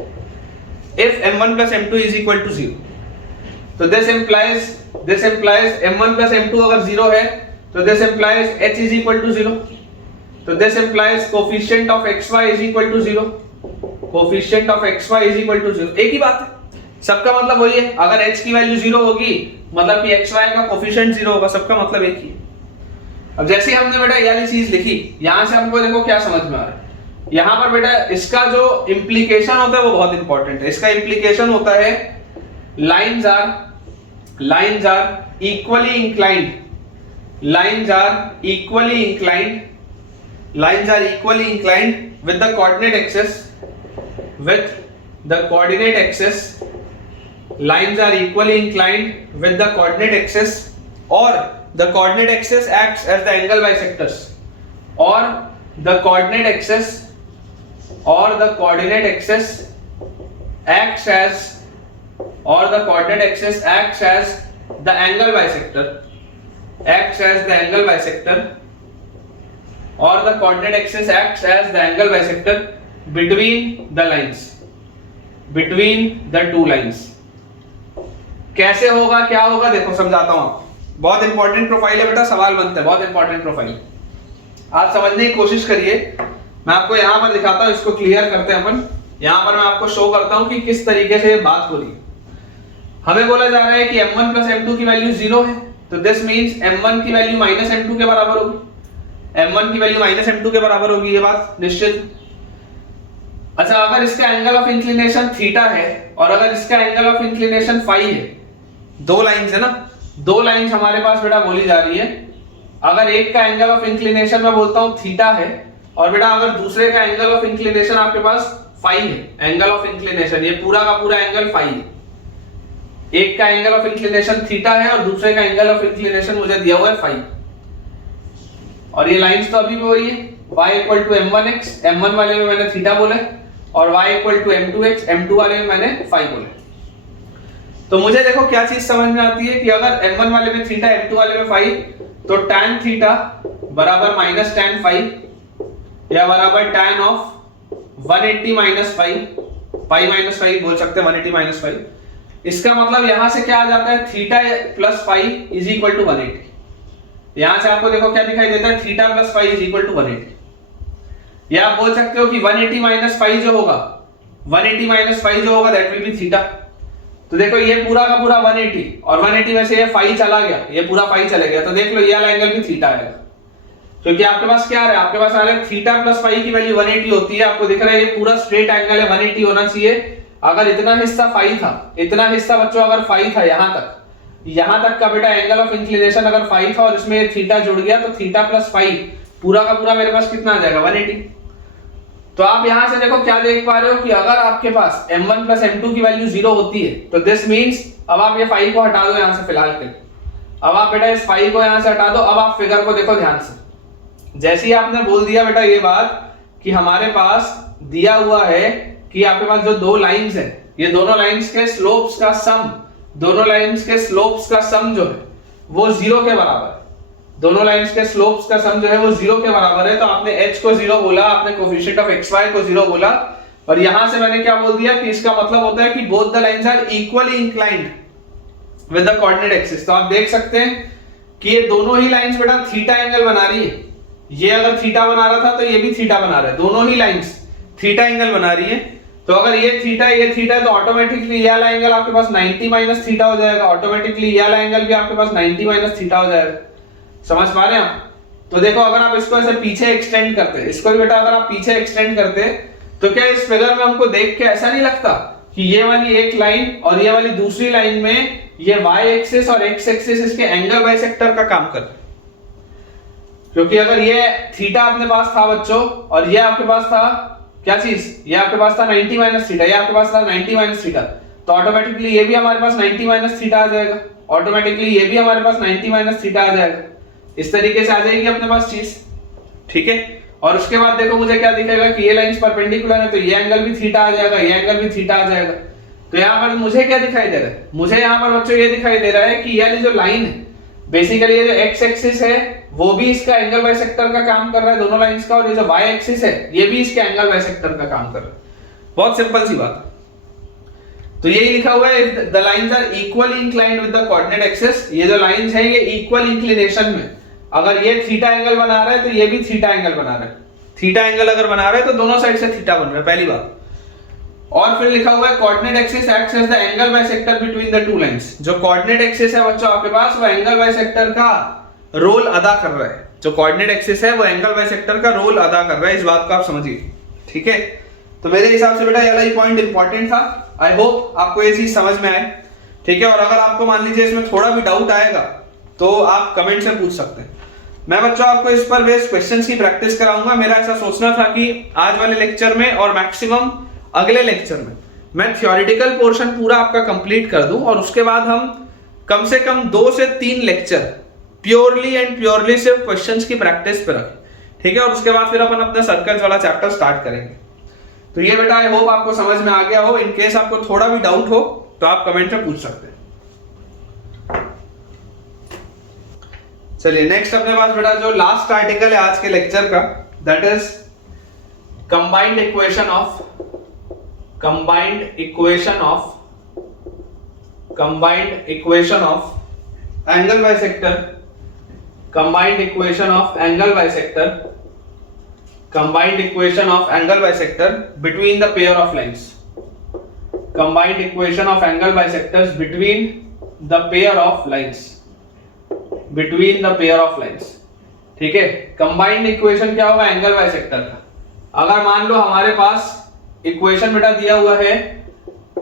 if m1 plus m2 is equal to 0, तो this implies m1 plus m2 अगर 0 है तो this implies h is equal to 0, तो this implies coefficient of xy is equal to 0, coefficient of xy is equal to 0। एक ही बात है, सबका मतलब वही है, अगर h की वैल्यू 0 होगी मतलब कि xy का कोफिशिएंट 0 होगा, सबका मतलब एक ही है। अब जैसे हमने बेटा ये वाली चीज लिखी, यहां से हमको देखो क्या समझ में आ रहा है, यहां पर बेटा इसका जो इंप्लीकेशन होता है वो बहुत इंपॉर्टेंट है। इसका इंप्लीकेशन होता है lines are equally inclined, lines are equally inclined, lines are equally inclined with the coordinate axis, with the coordinate axis, lines are equally inclined with the coordinate axis, or the coordinate axis acts as the angle bisectors, or the coordinate axis acts as, or the coordinate axis acts as the angle bisector, acts as the angle bisector, or the coordinate axis acts as the angle bisector between the lines, between the two lines। कैसे होगा, क्या होगा, देखो समझाता हूं आपको। बहुत important profile है बेटा, सवाल बनते हैं, बहुत इंपॉर्टेंट प्रोफाइल, आप समझने की कोशिश करिए। मैं आपको यहां पर दिखाता हूं, इसको क्लियर करते हैं अपन। यहां पर मैं आपको शो करता हूं कि किस तरीके से ये बात हो रही है। हमें बोला जा रहा है कि m1 plus m2 की वैल्यू 0 है, तो दिस मींस m1 की वैल्यू माइनस m2 के बराबर होगी, m1 की वैल्यू माइनस m2 के बराबर होगी, ये बात निश्चित। अच्छा, अगर इसका एंगल ऑफ इंक्लिनेशन थीटा है और अगर इसका एंगल ऑफ इंक्लिनेशन फाई है, दो लाइंस है ना, दो लाइंस हमारे पास बेटा बोली जा रही है। अगर एक का एंगल ऑफ इंक्लिनेशन मैं बोलता हूं थीटा है, और बेटा अगर दूसरे का एंगल ऑफ इंक्लिनेशन आपके पास फाई है, एंगल ऑफ इंक्लिनेशन ये पूरा का पूरा एंगल फाई है, एक का एंगल ऑफ इंक्लिनेशन थीटा है और दूसरे का एंगल ऑफ इंक्लिनेशन मुझे दिया हुआ है फाई, और ये लाइंस तो अभी भी वही है, y equal to m1x, m1 वाले में मैंने थीटा बोला और y equal to m2x, m2 वाले में मैंने फाई बोला। तो मुझे देखो क्या चीज समझ में आती है कि अगर m1 वाले में थीटा, m2 वाले में फाई, तो tan थीटा बराबर माइनस tan फाई या बराबर tan of 180 minus phi, pi minus phi बोल सकते हैं, 180 माइनस फाई। इसका मतलब यहां से क्या आ जाता है, theta plus phi is equal to 180। यहां से आपको देखो क्या दिखाई देता है, theta plus phi is equal to 180। या आप बोल सकते हो कि 180 माइनस फाई जो होगा, 180 माइनस फाई जो होगा दैट विल बी थीटा। तो देखो ये पूरा का पूरा 180 और 180 में से ये फाई चला गया, ये पूरा फाई चला गया, तो देख लो ये वाला एंगल भी थीटा आएगा, क्योंकि आपके पास क्या आ रहा है, आपके पास आ रहा है थीटा प्लस फाई की वैल्यू 180 होती है। आपको दिख रहा है ये पूरा स्ट्रेट एंगल है, 180 होना चाहिए। अगर इतना हिस्सा फाई था, इतना हिस्सा बच्चों अगर फाई था यहां तक का बेटा एंगल ऑफ इंक्लिनेशन अगर फाई था और इसमें थीटा जुड़ गया, तो थीटा प्लस फाई पूरा का पूरा मेरे पास कितना आ जाएगा, 180। तो आप यहां से देखो क्या देख पा रहे हो कि अगर आपके पास m1 प्लस m2 की वैल्यू 0 होती है, तो दिस मींस, अब आप ये फाई को हटा दो यहां से फिलहाल के, अब आप बेटा इस फाई को यहां से हटा दो। अब आप फिगर को देखो ध्यान से, जैसे ही आपने बोल दिया बेटा ये बात कि हमारे पास दिया हुआ है कि आपके पास जो दो लाइंस है, ये दोनों लाइंस के स्लोप्स का सम, दोनों लाइंस के स्लोप्स का सम जो है वो 0 के बराबर है, दोनों लाइंस के स्लोप्स का सम जो है वो 0 के बराबर है। तो आपने h को 0 बोला, आपने कोफिशिएंट ऑफ xy को 0 बोला, और यहां से मैंने क्या बोल दिया कि इसका मतलब होता है कि both the lines are equally inclined with the coordinate axis. तो आप देख सकते हैं कि ये दोनों ही लाइंस बेटा थीटा एंगल बना रही है। ये अगर थीटा बना रहा था तो ये भी थीटा बना रहा है, दोनों ही लाइंस थीटा एंगल बना रही है। तो अगर ये थीटा है तो ऑटोमेटिकली ये वाला एंगल आपके पास 90 माइनस थीटा हो जाएगा, ऑटोमेटिकली ये वाला एंगल भी आपके पास 90 माइनस थीटा हो जाएगा। समझ पा रहे हैं आप? तो देखो अगर आप इसको ऐसे पीछे एक्सटेंड करते, इसको भी बेटा अगर आप पीछे एक्सटेंड करते तो क्या इस फिगर में हमको देख के ऐसा नहीं लगता कि ये वाली एक लाइन और ये वाली दूसरी लाइन में ये y एक्सिस और x एक्सिस इसके एंगल बाइसेक्टर का काम कर रहे हैं? क्योंकि अगर ये थीटा अपने पास था बच्चों और ये आपके पास था क्या चीज, ये आपके पास था 90 माइनस थीटा, ये आपके पास था 90 माइनस थीटा, तो ऑटोमेटिकली ये भी हमारे पास 90 माइनस थीटा आ जाएगा, ऑटोमेटिकली ये भी हमारे पास 90 माइनस थीटा आ जाएगा। इस तरीके से आ जाएगी अपने पास चीज, ठीक है। और उसके बाद देखो मुझे क्या दिखेगा कि ये लाइंस परपेंडिकुलर है तो ये एंगल भी थीटा आ जाएगा, ये एंगल भी थीटा आ जाएगा। तो यहाँ पर मुझे क्या दिखाई दे रहा है, मुझे यहाँ पर बच्चों ये दिखाई दे रहा है कि ये जो लाइन है बेसिकली ये जो x एक्सिस है वो भी इसका एंगल बाइसेक्टर का काम कर रहा है दोनों लाइंस का, और ये जो y एक्सिस है ये भी इसके एंगल बाइसेक्टर का काम कर रहा है। बहुत सिंपल सी बात। तो यही लिखा हुआ है the lines are equally inclined with the coordinate axis. ये जो लाइंस है ये इक्वल इंक्लिनेशन में, अगर ये थीटा एंगल बना रहा है तो ये भी थीटा एंगल बना रहा है। थीटा एंगल अगर बना रहा है तो दोनों साइड से थीटा बन रहा है, पहली बात। और फिर लिखा हुआ है coordinate axis acts as the angle bisector between the two lines. जो कोऑर्डिनेट एक्सिस है बच्चों आपके पास वो एंगल बाइसेक्टर का रोल अदा कर रहा है। जो कोऑर्डिनेट एक्सिस है वो एंगल बाइसेक्टर का रोल अदा कर रहा है, इस बात को आप समझिए, ठीक है। तो मेरे हिसाब से बेटा ये वाला पॉइंट इंपॉर्टेंट था। आई होप आपको ये चीज समझ में आए, ठीक है। और अगर आपको मान लीजिए इसमें थोड़ा भी डाउट आएगा तो आप कमेंट से पूछ सकते हैं। मैं बच्चों आपको इस पर बेस्ड क्वेश्चंस की प्रैक्टिस कराऊंगा। मेरा ऐसा सोचना था कि आज वाले लेक्चर में और मैक्सिमम अगले लेक्चर में मैं थ्योरेटिकल पोर्शन पूरा आपका कंप्लीट कर दूं और उसके बाद हम कम से कम 2 से 3 लेक्चर प्योरली एंड प्योरली सिर्फ क्वेश्चंस की प्रैक्टिस पे रखें, ठीक है। और उसके बाद फिर अपन अपना सर्कल्स वाला चैप्टर स्टार्ट करेंगे। तो ये बेटा आई होप आपको समझ में आ गया हो। इन केस आपको थोड़ा भी डाउट हो तो आप कमेंट में पूछ सकते हैं। चलिए नेक्स्ट अपने पास बेटा जो लास्ट आर्टिकल है आज के लेक्चर का, that is combined equation of angle bisector, combined equation of angle bisector between the pair of lines, combined equation of angle bisectors between the pair of lines, ठीक है। Combined equation क्या होगा angle bisector का। अगर मान लो हमारे पास equation बेटा दिया हुआ है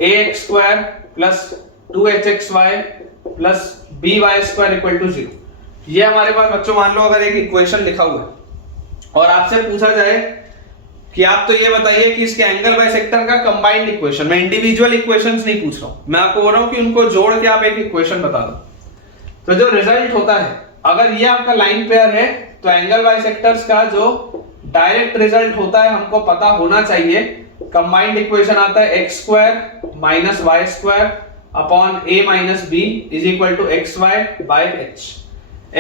ax square plus 2hxy plus by square equal to 0, ये हमारे पास बच्चों मान लो अगर एक इक्वेशन लिखा हुआ है और आपसे पूछा जाए कि आप तो ये बताइए कि इसके एंगल बाइसेक्टर का कंबाइंड इक्वेशन, मैं इंडिविजुअल इक्वेशंस नहीं पूछ रहा हूं, मैं आपको बोल रहा हूं कि उनको जोड़ के आप एक इक्वेशन बता दो। तो जो रिजल्ट होता है, अगर ये आपका लाइन पेयर है तो एंगल बाइसेक्टर्स का जो डायरेक्ट रिजल्ट होता है हमको पता होना चाहिए। कंबाइंड इक्वेशन आता है x square minus y square upon a minus b is equal to xy by h।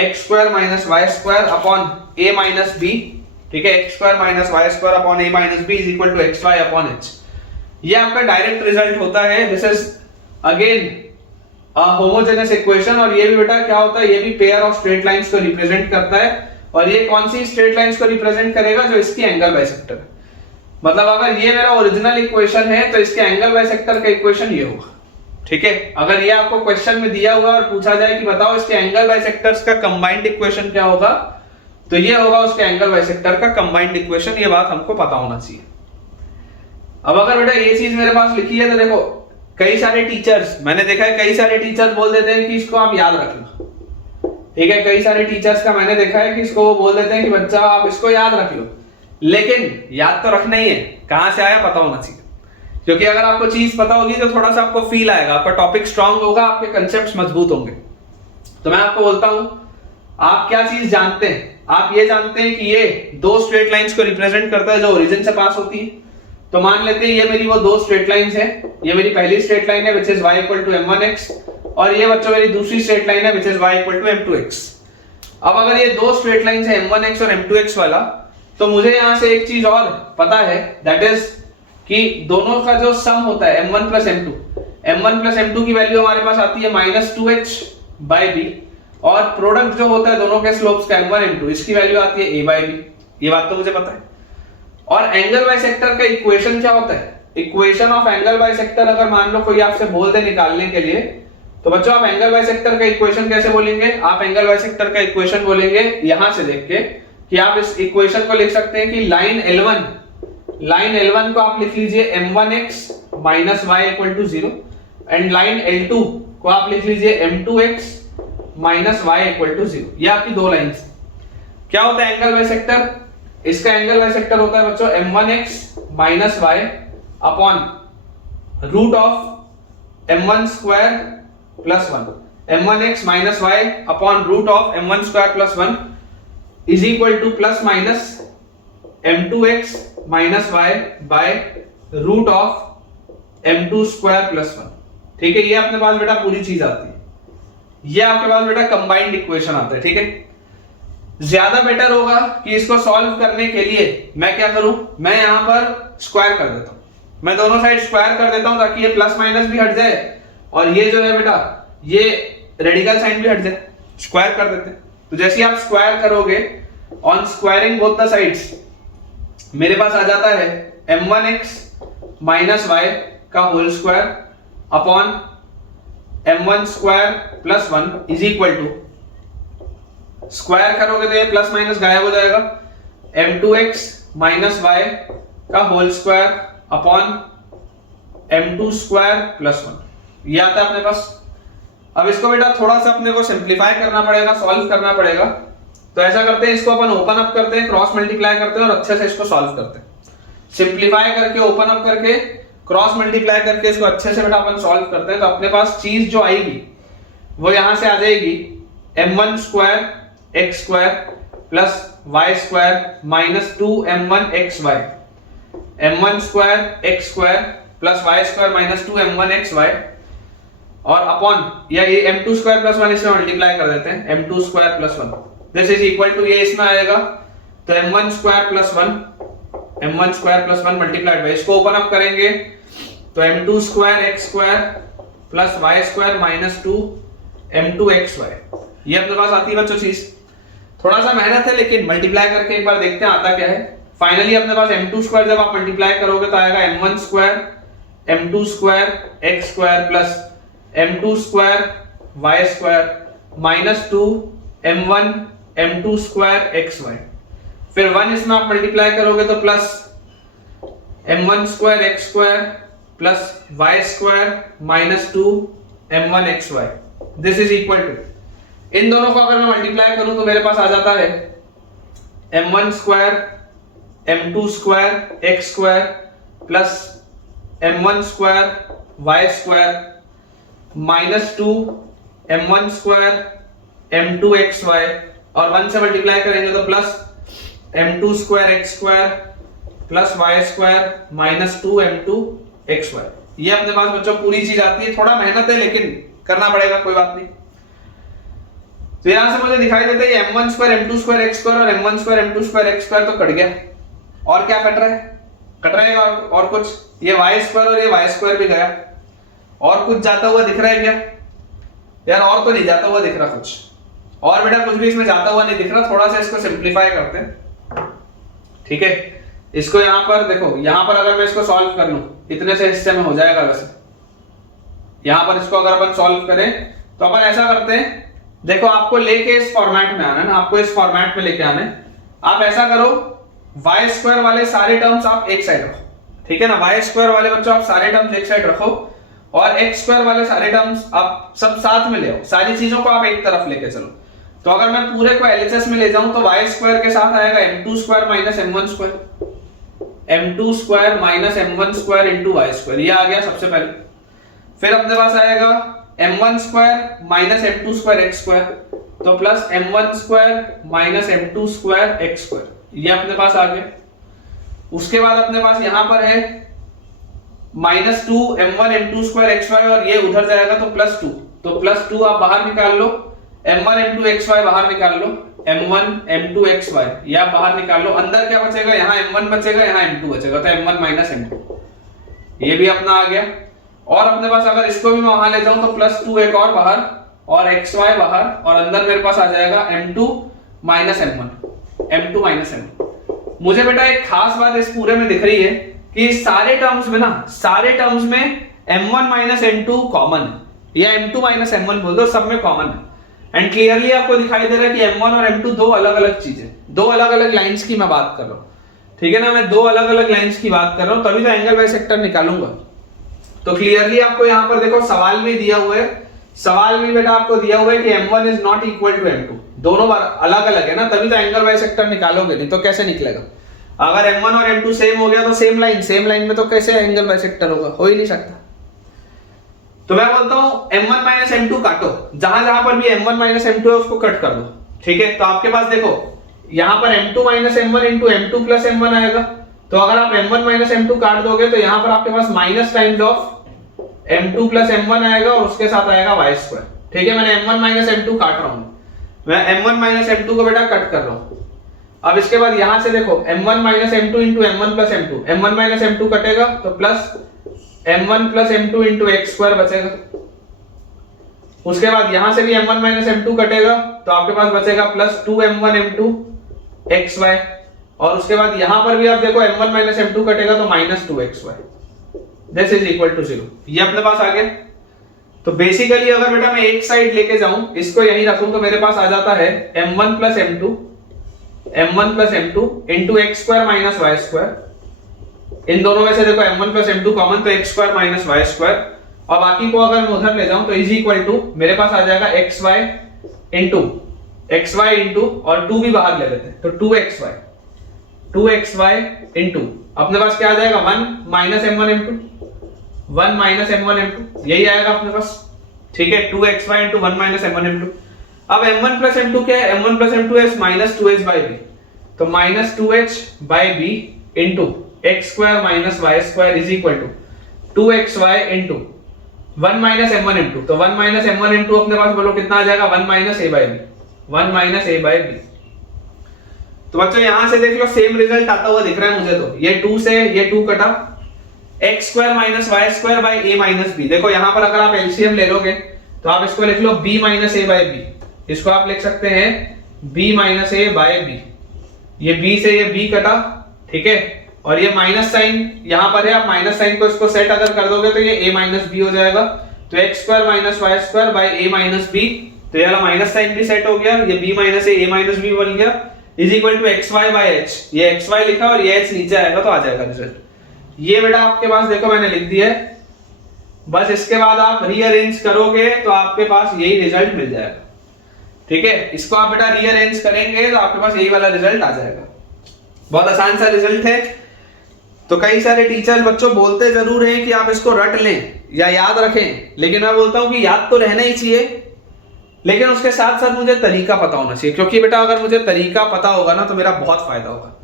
x square minus y square upon a minus b, ठीक है, x square minus y square upon a minus b is equal to xy upon h। ये आपका direct result होता है। This is again homogeneous equation. और ये भी बेटा क्या होता है, ये भी पेयर ऑफ स्ट्रेट लाइंस को रिप्रेजेंट करता है। और ये कौन सी स्ट्रेट लाइंस को रिप्रेजेंट करेगा, जो इसकी एंगल बाइसेक्टर है। मतलब अगर ये मेरा ओरिजिनल इक्वेशन है तो इसके एंगल बाइसेक्टर का इक्वेशन ये होगा, ठीक है। अगर ये आपको क्वेश्चन में दिया हुआ और पूछा जाए कि बताओ इसके एंगल बाइसेक्टर्स का कंबाइंड इक्वेशन क्या होगा, तो ये होगा उसके एंगल बाइसेक्टर का कंबाइंड इक्वेशन। ये बात हमको पता होना चाहिए। अब अगर बेटा ये चीज मेरे पास लिखी है तो देखो कई सारे टीचर्स, मैंने देखा है कई सारे टीचर्स बोल देते हैं कि इसको आप याद रख लो, ठीक है। कई सारे टीचर्स का मैंने देखा है कि इसको वो बोल देते हैं कि बच्चा आप इसको याद रख लो, लेकिन याद तो रखना ही है, कहां से आया पता होना चाहिए। क्योंकि अगर आपको चीज पता होगी तो थोड़ा सा आपको फील आएगा, आपका टॉपिक स्ट्रांग होगा, आपके कंसेप्ट्स मजबूत होंगे। तो मैं आपको बोलता हूं, आप क्या चीज जानते हैं, आप ये जानते हैं कि ये दो स्ट्रेट लाइंस को रिप्रेजेंट करता है जो ओरिजिन से पास होती है। तो मान लेते हैं ये मेरी वो दो स्ट्रेट लाइंस है। ये मेरी पहली स्ट्रेट लाइन है which is y equal to m1x, और ये बच्चों मेरी दूसरी स्ट्रेट लाइन है which is y equal to m2x। अब अगर ये दो स्ट्रेट लाइंस है m1x और m2x वाला, तो मुझे यहां से एक चीज और पता है, दैट इज कि दोनों का जो सम होता है m1 प्लस m2 की वैल्यू हमारे पास आती है -2h बाय b, और प्रोडक्ट जो होता है दोनों के स्लोप्स का m1 m2, इसकी वैल्यू आती है a बाय b। ये बात तो मुझे पता है। और एंगल बाइसेक्टर का इक्वेशन क्या होता है, इक्वेशन ऑफ एंगल बाइसेक्टर अगर मान लो कोई आपसे बोल दे निकालने के लिए, तो बच्चों आप एंगल बाइसेक्टर का इक्वेशन कैसे बोलेंगे? आप एंगल बाइसेक्टर का इक्वेशन बोलेंगे यहां से देख के कि आप इस इक्वेशन को लिख सकते हैं कि लाइन L1 को आप लिख लीजिए m1x minus y equal to 0 and line L2 को आप लिख लीजिए m2x minus y equal to 0। ये आपकी दो लाइंस। क्या होता है एंगल बाइसेक्टर? इसका एंगल बाइसेक्टर होता है बच्चों m1x minus y upon root of m1 square plus 1, m1x minus y upon root of m1 square plus 1 is equal to plus minus m2x minus y by root of m2 square plus 1। ठीक है, ये अपने पास बेटा पूरी चीज आती है। ये आपके पास बेटा कंबाइंड इक्वेशन आता है। ठीक है, ज्यादा बेटर होगा कि इसको सॉल्व करने के लिए मैं क्या करूं, मैं यहां पर स्क्वायर कर देता हूं, मैं दोनों साइड स्क्वायर कर देता हूं ताकि ये प्लस माइनस भी हट जाए और ये जो है बेटा ये रेडिकल साइन भी हट जाए। स्क्वायर कर देते हैं, तो जैसे ही आप स्क्वायर करोगे on squaring both the sides मेरे पास आ जाता है m1x माइनस y का whole square upon m1 square plus 1 is equal to, square करोगे तो ये प्लस माइनस गायब हो जाएगा, m2x माइनस y का whole square upon m2 square plus 1। ये आता है अपने पास। अब इसको बेटा थोड़ा सा अपने को सिंप्लीफाई करना पड़ेगा, सॉल्व करना पड़ेगा। तो ऐसा करते हैं, इसको अपन ओपन अप करते हैं, क्रॉस मल्टीप्लाई करते हैं और अच्छे से इसको सॉल्व करते हैं। सिंप्लीफाई करके, ओपन अप करके, क्रॉस मल्टीप्लाई करके इसको अच्छे से बेटा अपन सॉल्व करते हैं। तो अपने पास चीज जो आएगी वो यहां से आ जाएगी m1 square x square plus y square minus 2m1xy, m1 square x square plus y square minus 2m1xy और अपॉन या ये m2 स्क्वायर प्लस 1 इससे मल्टीप्लाई कर देते हैं, m2 square plus 1 this is equal to, ये इसमें आएगा तो m1 square plus 1 multiplied by, इसको ओपन अप करेंगे तो m2 square x square plus y square minus 2 m2xy। ये अपने पास आती है बच्चों चीज। थोड़ा सा मेहनत है लेकिन मल्टीप्लाई करके एक बार देखते हैं आता क्या है। फाइनली अपने पास m2 स्क्वायर जब आप मल्टीप्लाई करोगे तो आएगा m1 square m2 square x square plus m2 square y square minus 2 m1 m2 square xy। फिर 1 इसमें आप मल्टीप्लाई करोगे तो plus m1 square x square plus y square minus 2 m1 xy this is equal to, इन दोनों को अगर मैं मल्टीप्लाई करूं तो मेरे पास आ जाता है m1 square m2 square x square plus m1 square y square minus 2 m1 square m2 xy और 1 से मल्टीप्लाई करेंगे तो plus m2 square x square plus y square minus 2 m2 xy। ये अपने पास बच्चों पूरी चीज आती है। थोड़ा मेहनत है लेकिन करना पड़ेगा, कोई बात नहीं। तो यहां से मुझे दिखाई देता है m1 square m2 square x square और m1 square m2 square x square तो कट गया। और क्या कट रहा है? कट रहा है और कुछ, ये y स्क्वायर और ये y स्क्वायर भी गया। और कुछ जाता हुआ दिख रहा है क्या यार? और तो नहीं जाता हुआ दिख रहा कुछ, और बेटा कुछ भी इसमें जाता हुआ नहीं दिख रहा। थोड़ा सा इसको सिंप्लीफाई करते हैं। ठीक है, इसको यहां पर देखो, यहां पर अगर मैं इसको सॉल्व कर लूं इतने से हिस्से में हो जाएगा। वैसे यहां पर इसको अगर अपन सॉल्व करें तो अपन ऐसा करते हैं, देखो आपको लेके इस फॉर्मेट में आना है ना, आपको इस फॉर्मेट में लेके आना है। आप ऐसा करो, y स्क्वायर वाले सारे टर्म्स आप एक साइड रखो, ठीक है ना। y स्क्वायर वाले बच्चों आप सारे टर्म्स एक साइड रखो और x स्क्वायर वाले सारे टर्म्स आप सब साथ में ले आओ। सारी चीजों को आप एक तरफ लेके चलो। तो अगर मैं पूरे को LHS में ले जाऊं तो y स्क्वायर के साथ आएगा m2 square minus m1 square, m2 square minus m1 square into y square, ये आ गया सबसे पहले। फिर अपने पास आएगा m1 square minus m2 square x square, तो plus m1 square minus m2 square x square, ये अपने पास आ गया। उसके बाद अपने पास यहां पर है minus 2 m1 m2 square xy और ये उधर जाएगा तो प्लस 2, तो प्लस 2 आप बाहर निकाल लो, m1 m2 xy बाहर निकाल लो, m1 m2 xy ये आप बाहर निकाल लो। अंदर क्या बचेगा? यहाँ m1 बचेगा, यहाँ m2 बचेगा, तो m1 माइनस m2, ये भी अपना आ गया। और अपने पास अगर इसको भी मैं वहां ले जाऊं तो प्लस 2 एक और बाहर और xy बाहर और अंदर मेरे पास आ जाएगा m2 minus m1, m2 minus m1। मुझे बेटा एक खास बात इस पूरे में दिख रही है कि सारे टर्म्स में m1 माइनस m2 कॉमन है या m2 माइनस m1 बोल दो, सब में कॉमन है। एंड क्लियरली आपको दिखाई दे रहा है कि m1 और m2 दो अलग अलग चीजें, दो अलग अलग लाइंस की मैं बात कर रहा हूं, ठीक है ना, मैं दो अलग अलग लाइंस की बात कर रहा हूं, तभी तो एंगल बाइसेक्टर निकालूंगा। तो क्लियरली आपको यहां पर देखो सवाल में दिया हुआ है, सवाल में बेटा आपको दिया हुआ है कि m1 is not equal to m2, दोनों बार अलग अलग है ना, तभी तो एंगल बाइसेक्टर निकालोगे, नहीं तो कैसे निकलेगा। अगर m1 और m2 सेम हो गया तो सेम लाइन में तो कैसे एंगल बाइसेक्टर होगा, हो ही नहीं सकता। तो मैं बोलता हूं m1 माइनस m2 काटो, जहां जहां पर भी m1 माइनस m2 है उसको कट कर दो, ठीक है। तो आपके पास देखो यहां पर m2 minus m1 into m2 plus m1 आएगा, तो अगर आप m1 माइनस m2 काट दोगे तो यहां पर आपके पास minus times of m2 plus m1 आएगा और उसके साथ आएगा y स्क्वायर, ठीक है। मैंने m1 माइनस m2 काट रहा हूं, मैं m1 माइनस m2 को बेटा कट कर रहा हूं। अब इसके बाद यहां से देखो m1 minus m2 into m1 plus m2, m1 minus m2 कटेगा तो plus m1 plus m2 into x square बचेगा। उसके बाद यहां से भी m1 माइनस m2 कटेगा तो आपके पास बचेगा प्लस 2m1 m2 xy, और उसके बाद यहां पर भी आप देखो m1 माइनस m2 कटेगा तो minus 2xy, this is equal to 0। ये अपने पास आ गया। तो बेसिकली अगर बेटा मैं एक साइड लेके जाऊं, इसको यहीं रखूं, तो मेरे पास आ जाता है m1 plus m2 into x square minus y square. इन दोनों में से देखो m1 प्लस m2 कॉमन, तो x square minus y square, और बाकी को अगर मैं उधर ले जाऊं तो इज इक्वल टू मेरे पास आ जाएगा xy इंटू और 2 भी बाहर ले लेते हैं तो 2xy इंटू अपने पास क्या आ जाएगा 1 माइनस m1 m2, यही आएगा अपने पास, ठीक है। 2xy into 1 minus m1 m2। अब m1 प्लस m2 क्या है, m1 प्लस m2 है माइनस 2h बाई बी, तो minus 2h by b into x square minus y square is equal to 2xy into 1 minus m1 m2, तो 1 minus m1 m2 अपने पास बोलो कितना आ जाएगा 1 minus a by b, 1 minus a by b. तो बच्चों यहां से देख लो सेम रिजल्ट आता हुआ दिख रहा है मुझे, तो ये 2 से ये 2 कटा, x square minus y square by a minus b. देखो यहां पर अगर आप एलसीएम ले लोगे तो आप इसको लिख लो b minus a by b, इसको आप लिख सकते हैं b minus a by b, ये b से ये b कटा, ठीक है, और ये माइनस साइन यहां पर है, आप माइनस साइन को इसको सेट अगर कर दोगे तो ये a माइनस बी हो जाएगा, तो x square minus y square by a minus b, तो ये वाला माइनस साइन भी सेट हो गया, ये b minus a minus b बन गया, is equal to x y by h, ये एक्स वाई लिखा और ये एच नीचे आएगा तो आ जाएगा रिजल्ट। ये बेटा आपके पास देखो मैंने लिख दिया है, बस इसके बाद आप रीअरेंज करोगे तो आपके पास यही रिजल्ट मिल जाएगा, ठीक है। इसको आप बेटा रीअरेंज करेंगे तो आपके पास यही वाला रिजल्ट आ जाएगा, बहुत आसान सा रिजल्ट है। तो कई सारे टीचर्स बच्चों बोलते जरूर हैं कि आप इसको रट लें या याद रखें, लेकिन मैं बोलता हूं कि याद तो रहना ही चाहिए, लेकिन उसके साथ साथ मुझे तरीका पता होना चाहिए, क्योंकि बेटा अगर मुझे तरीका पता होगा ना तो मेरा बहुत फायदा होगा।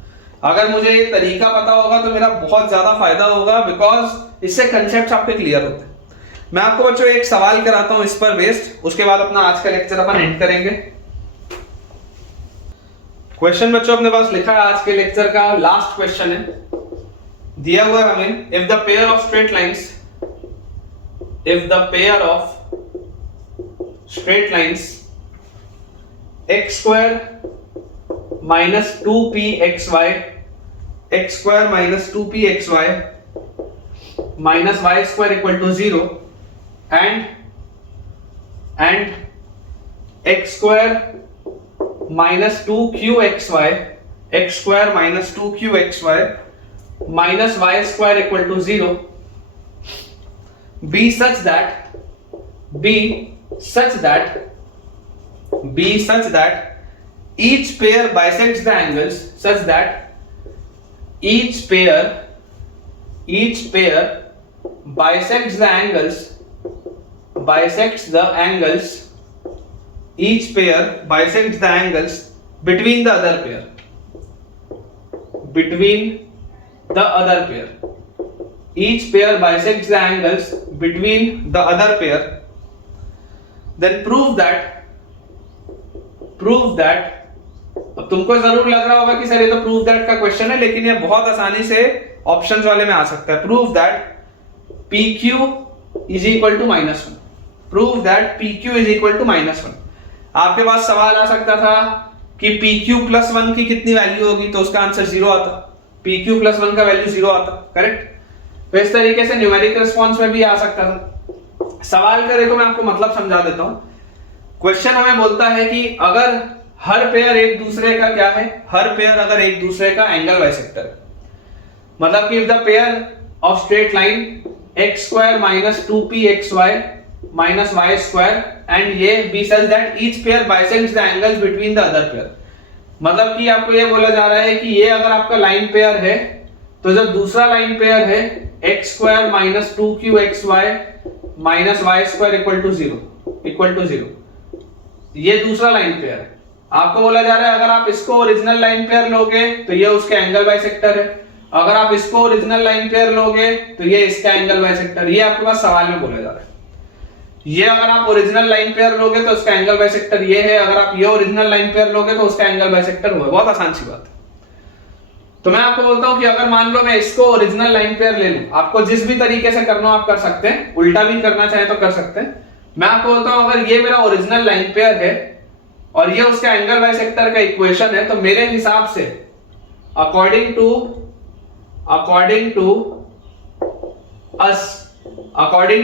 अगर मुझे ये तरीका पता होगा तो मेरा बहुत ज्यादा फायदा होगा, बिकॉज इससे कंसेप्ट आपके क्लियर होते हैं। मैं आपको बच्चों एक सवाल कराता हूं इस पर बेस्ड, उसके बाद अपना आज का लेक्चर अपन एंड करेंगे। क्वेश्चन बच्चों अपने पास लिखा है आज के लेक्चर का लास्ट क्वेश्चन है, दिया हुआ है हमें, if the pair of straight lines x square minus 2pxy minus y square equal to 0 and x square minus 2qxy minus y square equal to 0 be such that each pair bisects the angles such that each pair bisects the angles between the other pair each pair bisects the angles between the other pair, then prove that अब तुमको जरूर लग रहा होगा कि sir ये तो prove that का क्वेश्चन है, लेकिन ये बहुत आसानी से ऑप्शंस वाले में आ सकता है। Prove that PQ is equal to -1, prove that PQ is equal to -1। आपके पास सवाल आ सकता था कि PQ +1 की कितनी वैल्यू होगी, तो उसका आंसर 0 आता, PQ प्लस 1 का वैल्यू 0 आता, करेक्ट। तो इस तरीके से न्यूमेरिक रिस्पॉन्स में भी आ सकता था। सवाल का देखो मैं आपको मतलब समझा देता हूं। क्वेश्चन हमें बोलता है कि अगर हर पेयर एक दूसरे का क्या है, हर पेयर अगर एक दूसरे का एंगल बाइसेक्टर, मतलब कि if the pair of straight line x square minus 2pxy minus y square and ये be such that each pair bisects the angles between the other pair. मतलब कि आपको ये बोला जा रहा है कि ये अगर आपका लाइन पेयर है तो जब दूसरा लाइन पेयर है x square minus 2qxy minus y square equal to 0, ये दूसरा लाइन पेयर है। आपको बोला जा रहा है अगर आप इसको ओरिजिनल लाइन पेयर लोगे तो ये उसके एंगल बाइसेक्टर है, अगर आप इसको ओरिजिनल लाइन पेयर लोगे तो ये इसका एंगल बाइसेक्टर। ये आपके पास सवाल में बोला जा रहा है। ये अगर आप ओरिजिनल लाइन पेयर लोगे तो उसका एंगल बाइसेक्टर ये है, अगर आप ये ओरिजिनल लाइन पेयर लोगे तो उसका एंगल बाइसेक्टर वो है। बहुत आसान सी बात है। तो मैं आपको बोलता हूं कि अगर मान लो मैं इसको ओरिजिनल लाइन पेयर ले लूं, आपको जिस भी तरीके से करना हो आप कर सकते हैं, उल्टा भी करना चाहे तो कर सकते हैं। मैं आपको बोलता हूं अगर ये मेरा ओरिजिनल लाइन पेयर है और ये उसका एंगल बाइसेक्टर का इक्वेशन है, तो मेरे हिसाब से अकॉर्डिंग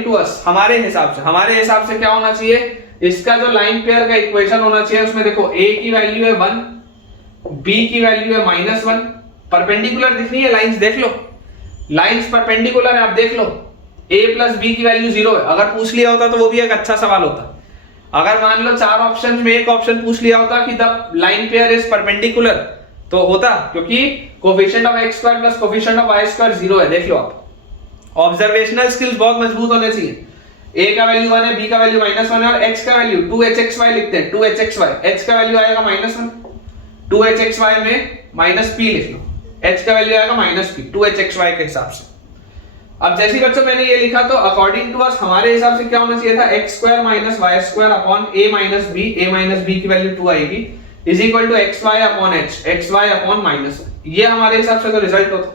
टू अस हमारे हिसाब से क्या होना चाहिए, इसका जो लाइन पेयर का इक्वेशन होना चाहिए उसमें देखो a की वैल्यू है 1, b की वैल्यू है -1, परपेंडिकुलर दिख रही है लाइंस, देख लो लाइंस परपेंडिकुलर है, आप देख लो a प्लस b की वैल्यू 0 है। अगर पूछ लिया होता तो वो भी एक अच्छा सवाल होता। अगर मान लो 4 ऑप्शन में एक ऑप्शन पूछ लिया होता कि the line pair is perpendicular तो होता, क्योंकि coefficient of x square plus coefficient of y square 0 है। देख लो आप, ऑब्जर्वेशनल स्किल्स बहुत मजबूत होने चाहिए। a का वैल्यू 1 है, b का वैल्यू -1 है और x का वैल्यू 2hxy लिखते हैं, 2hxy, h का वैल्यू आएगा -1, 2hxy में -p लिख लो, h का वैल्यू आएगा -p 2hxy के हिसाब से। अब जैसे बच्चों मैंने ये लिखा तो अकॉर्डिंग टू अस हमारे हिसाब से क्या होना चाहिए था, x square minus y square upon a minus b की वैल्यू 2 आएगी is equal to xy upon h, xy upon -1। ये हमारे हिसाब से तो रिजल्ट होता।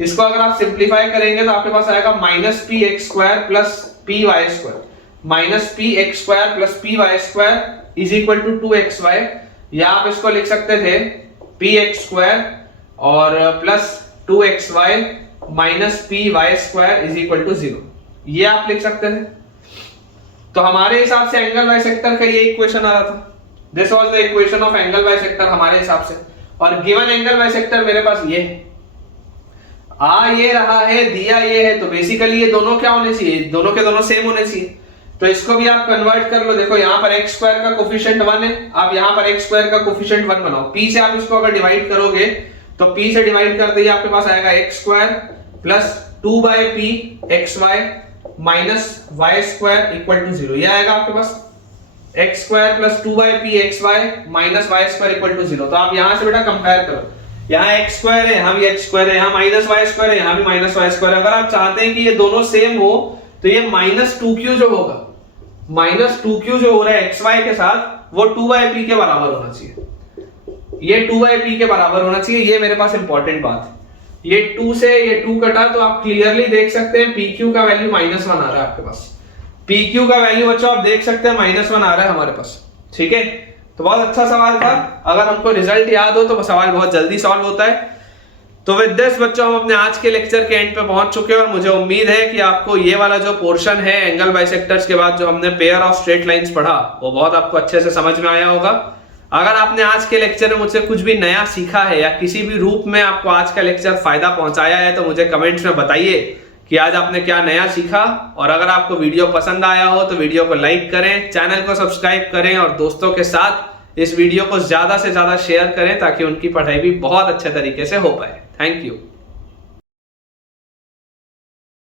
इसको अगर आप सिंपलीफाई करेंगे तो आपके पास आएगा -px square plus py square, -px square plus py square is equal to 2xy, या आप इसको लिख सकते थे px स्क्वायर और plus 2xy minus py square is equal to 0, ये आप लिख सकते थे। तो हमारे हिसाब से एंगल बाइसेक्टर का ये इक्वेशन आ रहा था, this was the equation of angle bisector हमारे हिसाब से। और गिवन एंगल बाइसेक्टर मेरे पास ये है, ये रहा है, दिया ये है, तो बेसिकली ये दोनों क्या होने चाहिए, दोनों के दोनों सेम होने चाहिए। तो इसको भी आप कन्वर्ट कर लो, देखो यहाँ पर x स्क्वायर का कोफिशिएंट 1 है, आप यहाँ पर x स्क्वायर का कोफिशिएंट 1 बनाओ, p से आप इसको अगर डिवाइड करोगे तो p से डिवाइड कर दिए आपके पास आएगा x square plus 2/p xy minus y square equal to 0, ये आएगा आपके पास x square plus 2/p xy minus y square equal to 0। तो आप यहाँ से बेटा कंपेयर करो, यहाँ x स्क्वायर है, यहाँ भी x स्क्वायर है, यहाँ माइनस y स्क्वायर है, यहाँ भी माइनस y स्क्वायर है। अगर आप चाहते हैं कि ये दोनों सेम हो तो ये -2q जो होगा, -2q जो हो रहा है xy के साथ वो 2/p के बराबर होना चाहिए, ये 2/p के बराबर होना चाहिए। ये मेरे पास इंपॉर्टेंट बात है, ये 2 से ये 2 कटा तो आप क्लियरली देख सकते हैं pq का वैल्यू -1 आ रहा है आपके पास, pq का वैल्यू बच्चों आप देख सकते हैं -1 आ रहा है हमारे पास, ठीक है। तो बहुत अच्छा सवाल था, अगर हमको रिजल्ट याद हो तो सवाल बहुत जल्दी सॉल्व होता है। तो विद दिस बच्चों हम अपने आज के लेक्चर के एंड पे पहुंच चुके हैं और मुझे उम्मीद है कि आपको ये वाला जो पोर्शन है एंगल बाइसेक्टर्स के बाद जो हमने पेयर ऑफ स्ट्रेट लाइंस पढ़ा वो बहुत आपको अच्छे से समझ में आया होगा। अगर आपने आज के लेक्चर में मुझसे कुछ भी नया सीखा है या किसी भी रूप में आपको आज का लेक्चर फायदा पहुंचाया है तो मुझे कमेंट्स में बताइए कि आज आपने क्या नया सीखा। और अगर आपको वीडियो पसंद आया हो तो वीडियो को लाइक करें, चैनल को सब्सक्राइब करें और दोस्तों के साथ इस वीडियो को ज्यादा से ज्यादा शेयर करें ताकि उनकी पढ़ाई भी बहुत अच्छे तरीके से हो पाए। Thank you.